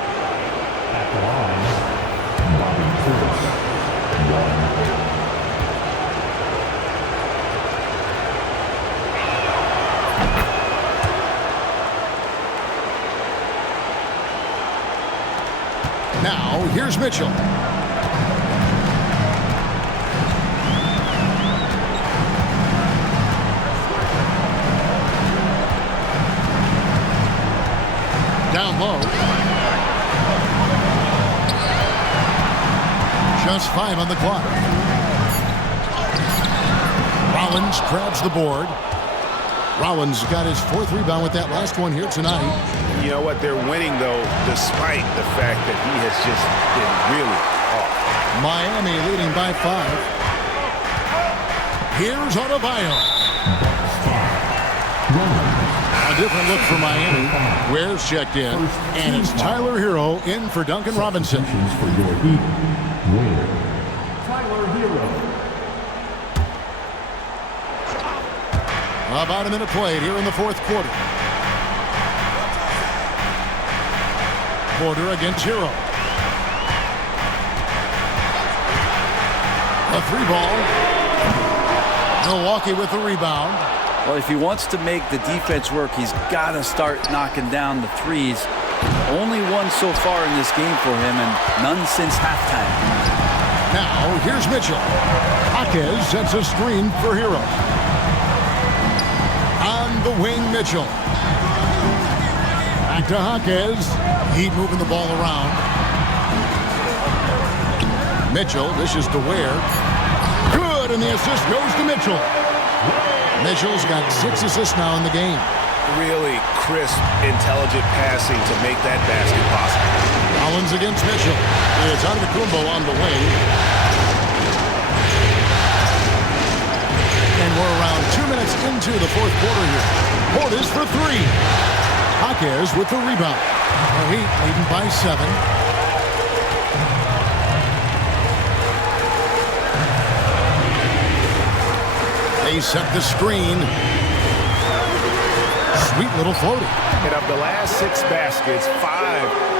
Now, here's Mitchell. Down low. Just 5 on the clock. Rollins grabs the board. Rollins got his 4th rebound with that last one here tonight. You know what? They're winning, though, despite the fact that he has just been really off. Miami leading by 5. Here's Adebayo. A different look for Miami. Ware's checked in, and it's Tyler Hero in for Duncan Robinson. For your Heat win. Tyler Hero. About a minute played here in the 4th quarter. Porter against Hero. A 3-ball. Milwaukee with the rebound. Well, if he wants to make the defense work, he's got to start knocking down the threes. Only one so far in this game for him, and none since halftime. Now, here's Mitchell. Jaquez sets a screen for Hero. On the wing, Mitchell. Back to Jaquez. Heat moving the ball around. Mitchell, this is to Ware. Good, and the assist goes to Mitchell. Mitchell's got 6 assists now in the game. Really crisp, intelligent passing to make that basket possible. Rollins against Mitchell. It's Antetokounmpo on the wing. And we're around 2 minutes into the 4th quarter here. Portis for 3. Jaquez with the rebound. The Heat leading by 7. They set the screen. Sweet little floating. And of the last 6 baskets, 5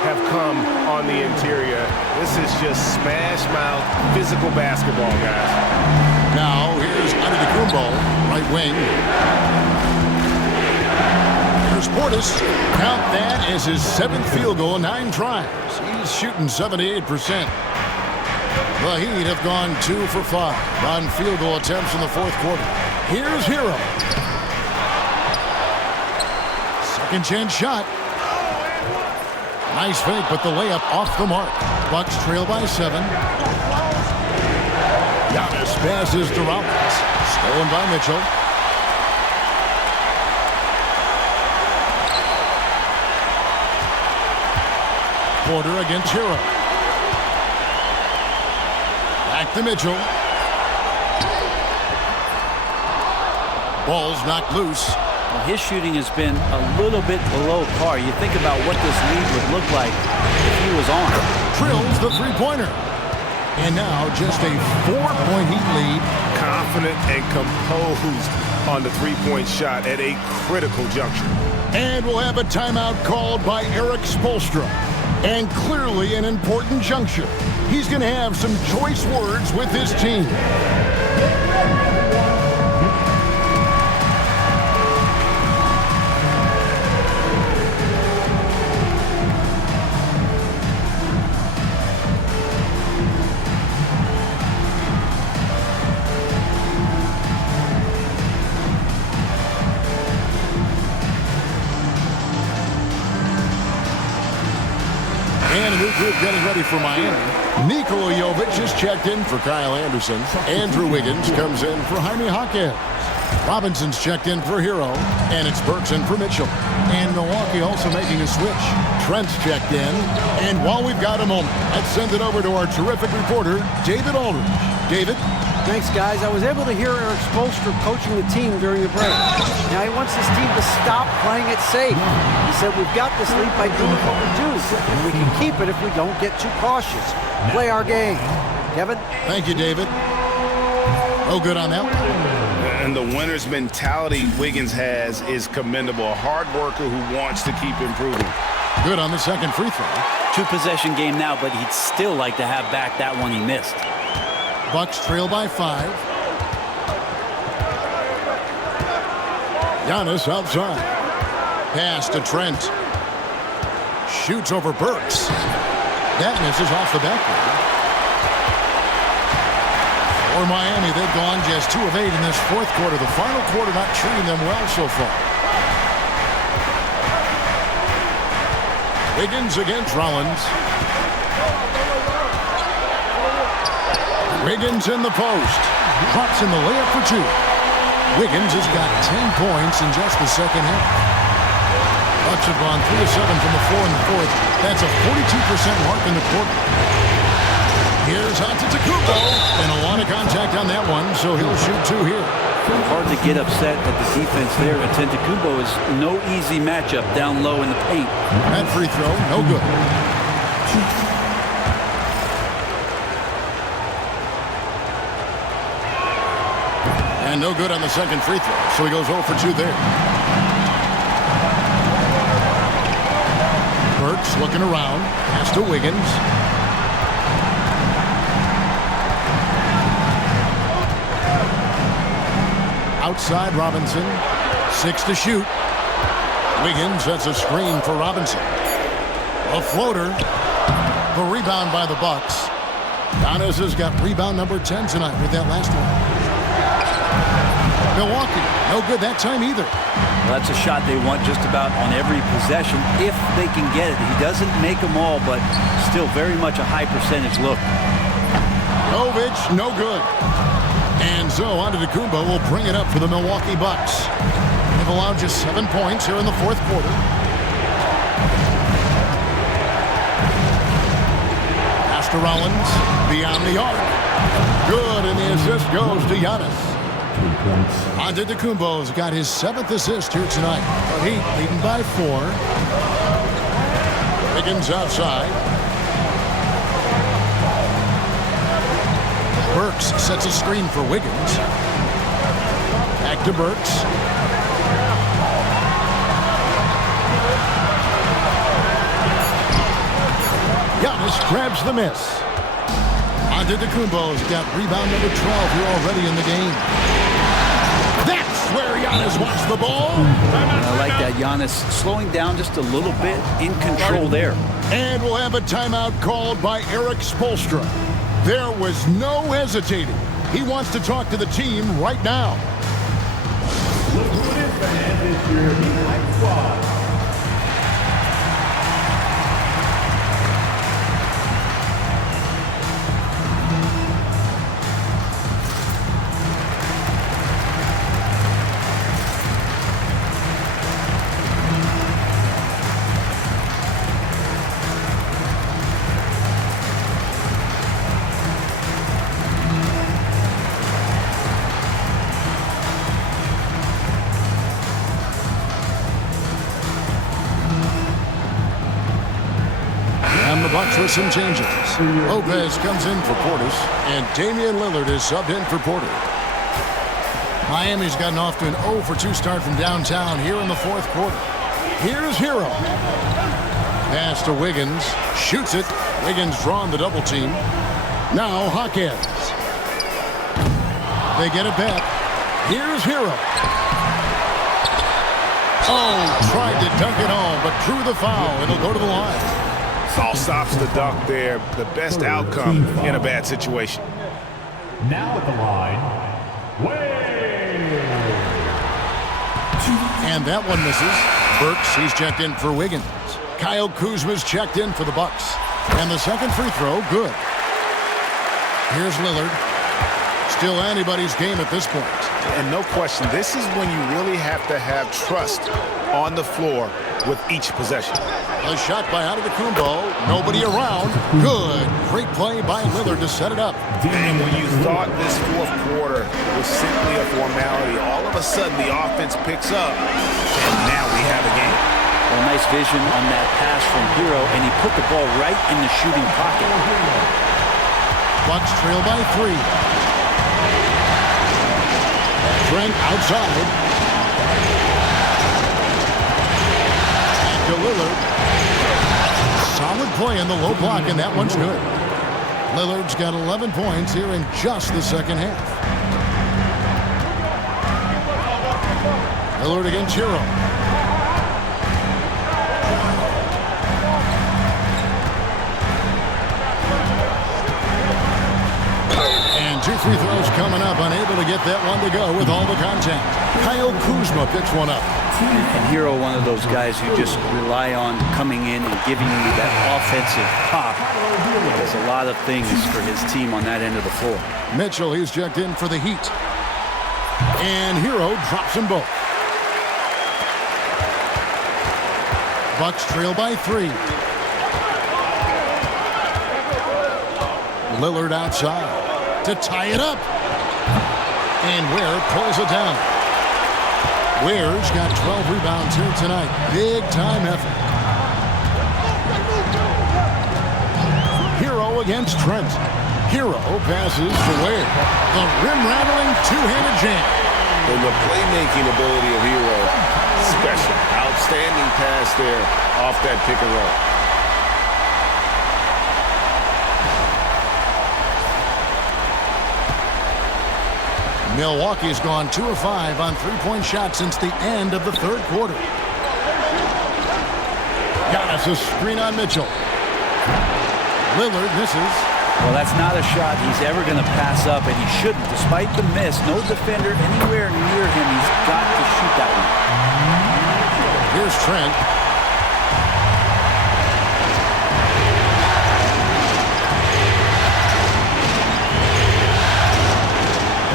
have come on the interior. This is just smash mouth physical basketball, guys. Now here's Antetokounmpo, right wing. Here's Portis. Count that as his 7th field goal, 9 tries. He's shooting 78%. The Heat have gone 2 for 5 on field goal attempts in the 4th quarter. Here's Hero. Second chance shot. Nice fake, but the layup off the mark. Bucks trail by 7. Giannis passes to Rollins. Stolen by Mitchell. Porter against Hero. Back to Mitchell. Ball's knocked loose. Well, his shooting has been a little bit below par. You think about what this lead would look like if he was on. Drills the three-pointer. And now just a 4-point Heat lead. Confident and composed on the three-point shot at a critical juncture. And we'll have a timeout called by Erik Spoelstra. And clearly an important juncture. He's going to have some choice words with his team. And a new group getting ready for Miami. Nikola Jovic is checked in for Kyle Anderson. Andrew Wiggins comes in for Jaime Jaquez. Robinson's checked in for Hero. And it's Burks in for Mitchell. And Milwaukee also making a switch. Trent's checked in. And while we've got a moment, let's send it over to our terrific reporter, David Aldridge. David? Thanks, guys. I was able to hear Erik Spoelstra coaching the team during the break. Now he wants his team to stop playing it safe. He said, we've got this lead by doing what we do, and we can keep it if we don't get too cautious. Play our game. Kevin? Thank you, David. Oh, good on that one. And the winner's mentality Wiggins has is commendable. A hard worker who wants to keep improving. Good on the second free throw. 2-possession game now, but he'd still like to have back that one he missed. Bucks trail by 5. Giannis outside. Pass to Trent. Shoots over Burks. That misses off the backboard. For Miami, they've gone just 2 of 8 in this 4th quarter. The final quarter not treating them well so far. Wiggins against Rollins. Wiggins in the post. Drops in the layup for 2. Wiggins has got 10 points in just the second half. Bucks have gone 3 of 7 from the floor in the 4th. That's a 42% mark in the quarter. Here's Antetokounmpo. And a lot of contact on that one, so he'll shoot 2 here. Hard to get upset at the defense there. Antetokounmpo is no easy matchup down low in the paint. That free throw, no good. And no good on the second free throw, so he goes 0 for 2 there. Burks looking around, pass to Wiggins. Outside Robinson, 6 to shoot. Wiggins sets a screen for Robinson. A floater. The rebound by the Bucks. Giannis has got rebound number 10 tonight with that last one. Milwaukee, no good that time either. Well, that's a shot they want just about on every possession if they can get it. He doesn't make them all, but still very much a high percentage look. Jovic, no good. And so Antetokounmpo will bring it up for the Milwaukee Bucks. They've allowed just 7 points here in the 4th quarter. Pass to Rollins, beyond the arc. Good, and the assist goes to Giannis. 3 points. Antetokounmpo's got his 7th assist here tonight. The Heat leading by 4. Wiggins outside. Burks sets a screen for Wiggins. Back to Burks. Giannis grabs the miss. Antetokounmpo's got rebound number 12 here already in the game. That's where Giannis wants the ball. I like that. Giannis slowing down just a little bit, in control there. And we'll have a timeout called by Erik Spoelstra. There was no hesitating. He wants to talk to the team right now. Look who it is, man. It's your Heat squad. Bucks with some changes. Lopez comes in for Portis, and Damian Lillard is subbed in for Porter. Miami's gotten off to an 0-for-2 start from downtown here in the 4th quarter. Here's Hero. Pass to Wiggins. Shoots it. Wiggins drawing the double team. Now Hawkins. They get it back. Here's Hero. Oh, tried to dunk it home, but drew the foul. It'll go to the line. Foul stops the dunk there. The best outcome in a bad situation. Now at the line, Wade. And that one misses. Burks, he's checked in for Wiggins. Kyle Kuzma's checked in for the Bucks. And the second free throw, good. Here's Lillard. Still anybody's game at this point. And no question, this is when you really have to have trust on the floor with each possession. A shot by Antetokounmpo. Nobody around. Good. Great play by Lillard to set it up. And when you thought this 4th quarter was simply a formality, all of a sudden the offense picks up, and now we have a game. Well, nice vision on that pass from Hero, and he put the ball right in the shooting pocket. Bucks trail by 3. Trent outside. Back to Lillard. Solid play in the low block, and that one's good. Lillard's got 11 points here in just the second half. Lillard against Hero. And 2 free throws coming up, unable to get that one to go with all the contact. Kyle Kuzma picks one up. And Hero, one of those guys who just rely on coming in and giving you that offensive pop. Does a lot of things for his team on that end of the floor. Mitchell, he's checked in for the Heat. And Hero drops them both. Bucks trail by 3. Lillard outside to tie it up. And Ware pulls it down. Ware's got 12 rebounds here tonight. Big time effort. Hero against Trent. Hero passes to Ware. The rim-rattling two-handed jam. And the playmaking ability of Hero, special. Outstanding pass there off that pick and roll. Milwaukee's gone 2 of 5 on three-point shots since the end of the 3rd quarter. Giannis a screen on Mitchell. Lillard misses. Well, that's not a shot he's ever going to pass up, and he shouldn't. Despite the miss, no defender anywhere near him. He's got to shoot that one. Here's Trent.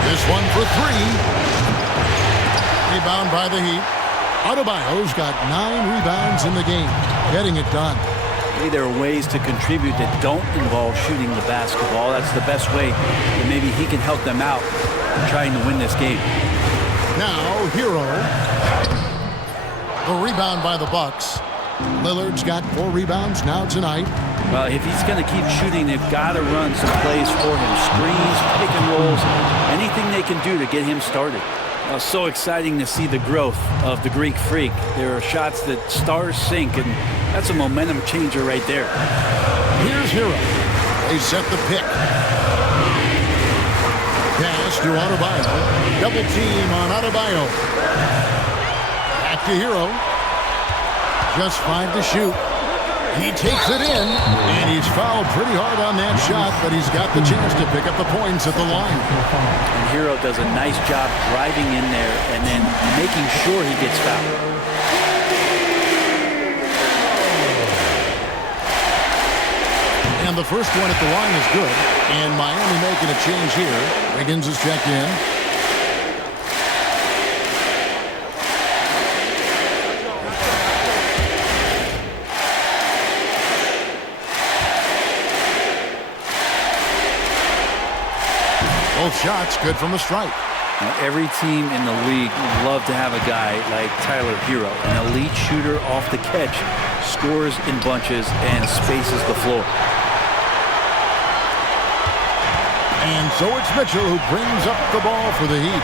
This one for 3. Rebound by the Heat. Adebayo's got 9 rebounds in the game, getting it done. Maybe there are ways to contribute that don't involve shooting the basketball. That's the best way, and maybe he can help them out. trying to win this game. Now, Hero. The rebound by the Bucks. Lillard's got 4 rebounds now tonight. Well, if he's going to keep shooting, they've got to run some plays for him. Screens, pick and rolls, anything they can do to get him started. Well, so exciting to see the growth of the Greek Freak. There are shots that stars sink, and that's a momentum changer right there. Here's Hero. They set the pick. Pass to Adebayo. Double team on Adebayo. Back to Hero. Just 5 to shoot. He takes it in, and he's fouled pretty hard on that shot, but he's got the chance to pick up the points at the line. And Hero does a nice job driving in there and then making sure he gets fouled. And the first one at the line is good, and Miami making a change here. Wiggins is checked in. Both shots good from the stripe. Now, every team in the league would love to have a guy like Tyler Hero, an elite shooter off the catch, scores in bunches, and spaces the floor. And so it's Mitchell who brings up the ball for the Heat.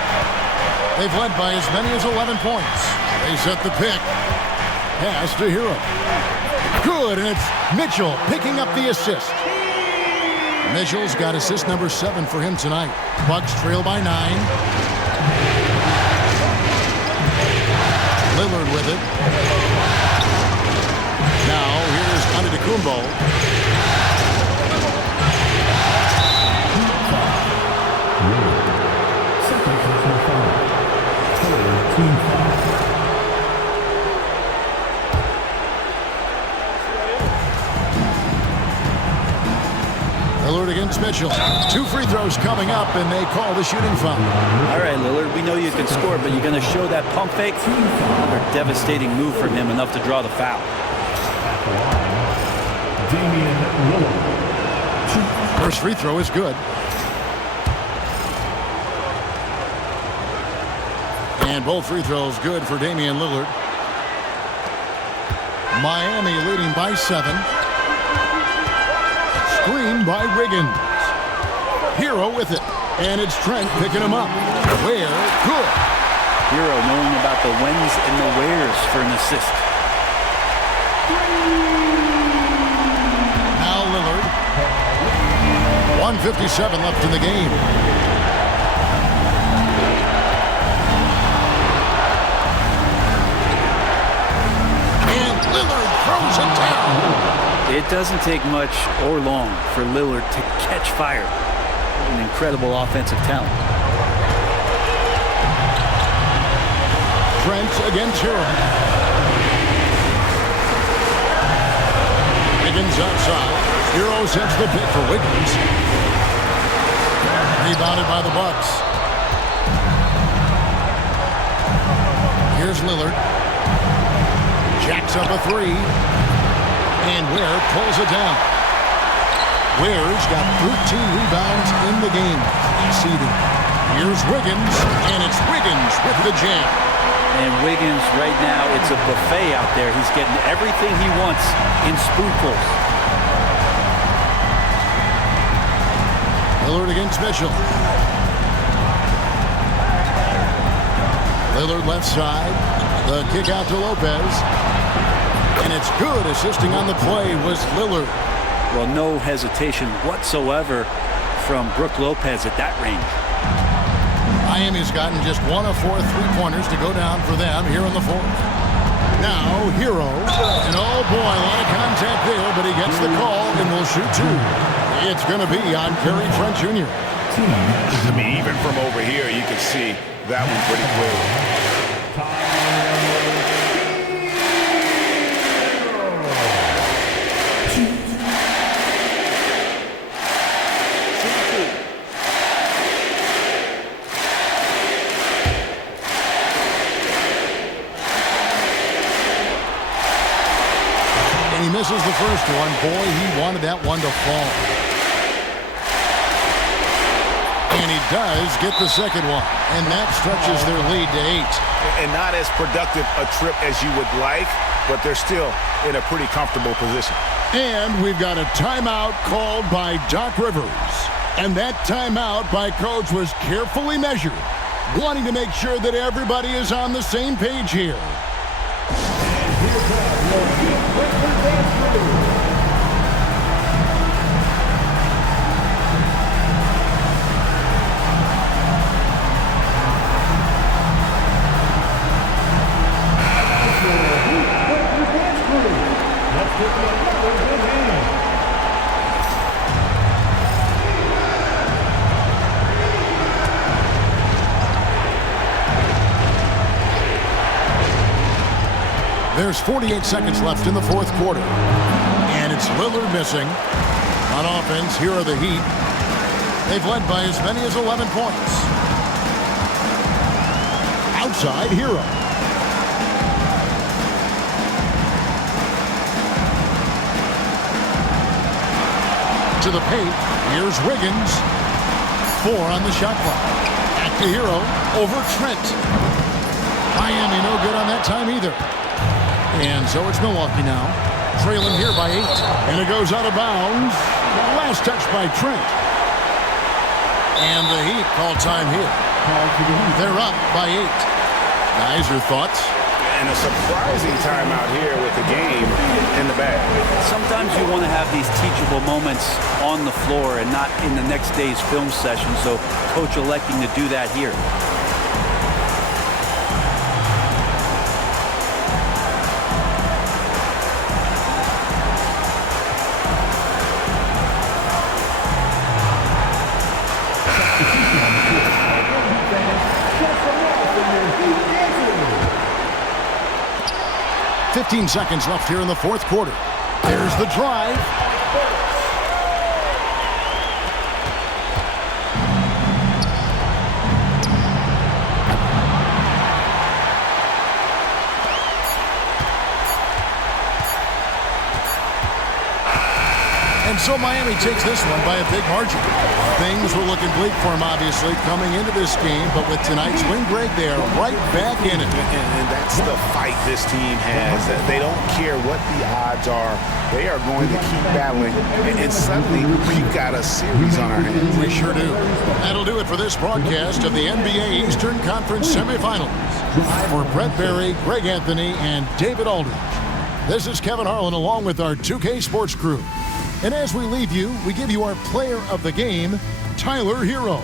They've led by as many as 11 points. They set the pick. Pass to Hero. Good, and it's Mitchell picking up the assist. Mitchell's got assist number 7 for him tonight. Bucks trail by 9. Lillard with it. Now here's Antetokounmpo. Lillard against Mitchell. 2 free throws coming up, and they call the shooting foul. All right, Lillard, we know you can score, but you're going to show that pump fake? Another devastating move from him, enough to draw the foul. First free throw is good. And both free throws good for Damian Lillard. Miami leading by 7. Screen by Wiggins. Hero with it. And it's Trent picking him up. Where? Good. Hero knowing about the whens and the wheres for an assist. Now Lillard. 1:57 left in the game. And Lillard throws it down. It doesn't take much or long for Lillard to catch fire. An incredible offensive talent. Trent against Hero. Wiggins outside. Hero sets the pick for Wiggins. Rebounded by the Bucks. Here's Lillard. Jacks up a 3. And Ware pulls it down. Ware's got 13 rebounds in the game. Exceeding. Here's Wiggins, and it's Wiggins with the jam. And Wiggins right now, it's a buffet out there. He's getting everything he wants in spoonfuls. Lillard against Mitchell. Lillard left side. The kick out to Lopez. And it's good. Assisting on the play was Lillard. Well, no hesitation whatsoever from Brook Lopez at that range. Miami's gotten just 1 of 4 3-pointers to go down for them here in the 4th. Now, Hero. And oh boy, a lot of contact there, but he gets the call and will shoot 2. It's going to be on Gary Trent Jr. I mean, even from over here, you can see that one pretty clearly. He misses the first one. Boy, he wanted that one to fall. And And he does get the second one. And that stretches their lead to 8. And not as productive a trip as you would like, but they're still in a pretty comfortable position. And we've got a timeout called by Doc Rivers. And that timeout by Coach was carefully measured, wanting to make sure that everybody is on the same page here. And here comes your Heat representative. There's 48 seconds left in the fourth quarter. And it's Lillard missing. On offense, here are the Heat. They've led by as many as 11 points. Outside, Hero. To the paint, here's Wiggins. 4 on the shot clock. Back to Hero, over Trent. Miami no good on that time either. And so it's Milwaukee now, trailing here by 8. And it goes out of bounds. Last touch by Trent. And the Heat call time here. They're up by 8. Guys, your thoughts? And a surprising timeout here with the game in the bag. Sometimes you want to have these teachable moments on the floor and not in the next day's film session, so coach electing to do that here. Fifteen seconds left here in the fourth quarter. There's the drive. And so Miami takes this one by a big margin. Things were looking bleak for him, obviously, coming into this game. But with tonight's win, Greg, they are right back in it. And that's the fight this team has. They don't care what the odds are. They are going to keep battling. And suddenly, we've got a series on our hands. We sure do. That'll do it for this broadcast of the NBA Eastern Conference semifinals. For Brett Barry, Greg Anthony, and David Aldridge, this is Kevin Harlan along with our 2K Sports crew. And as we leave you, we give you our player of the game, Tyler Hero.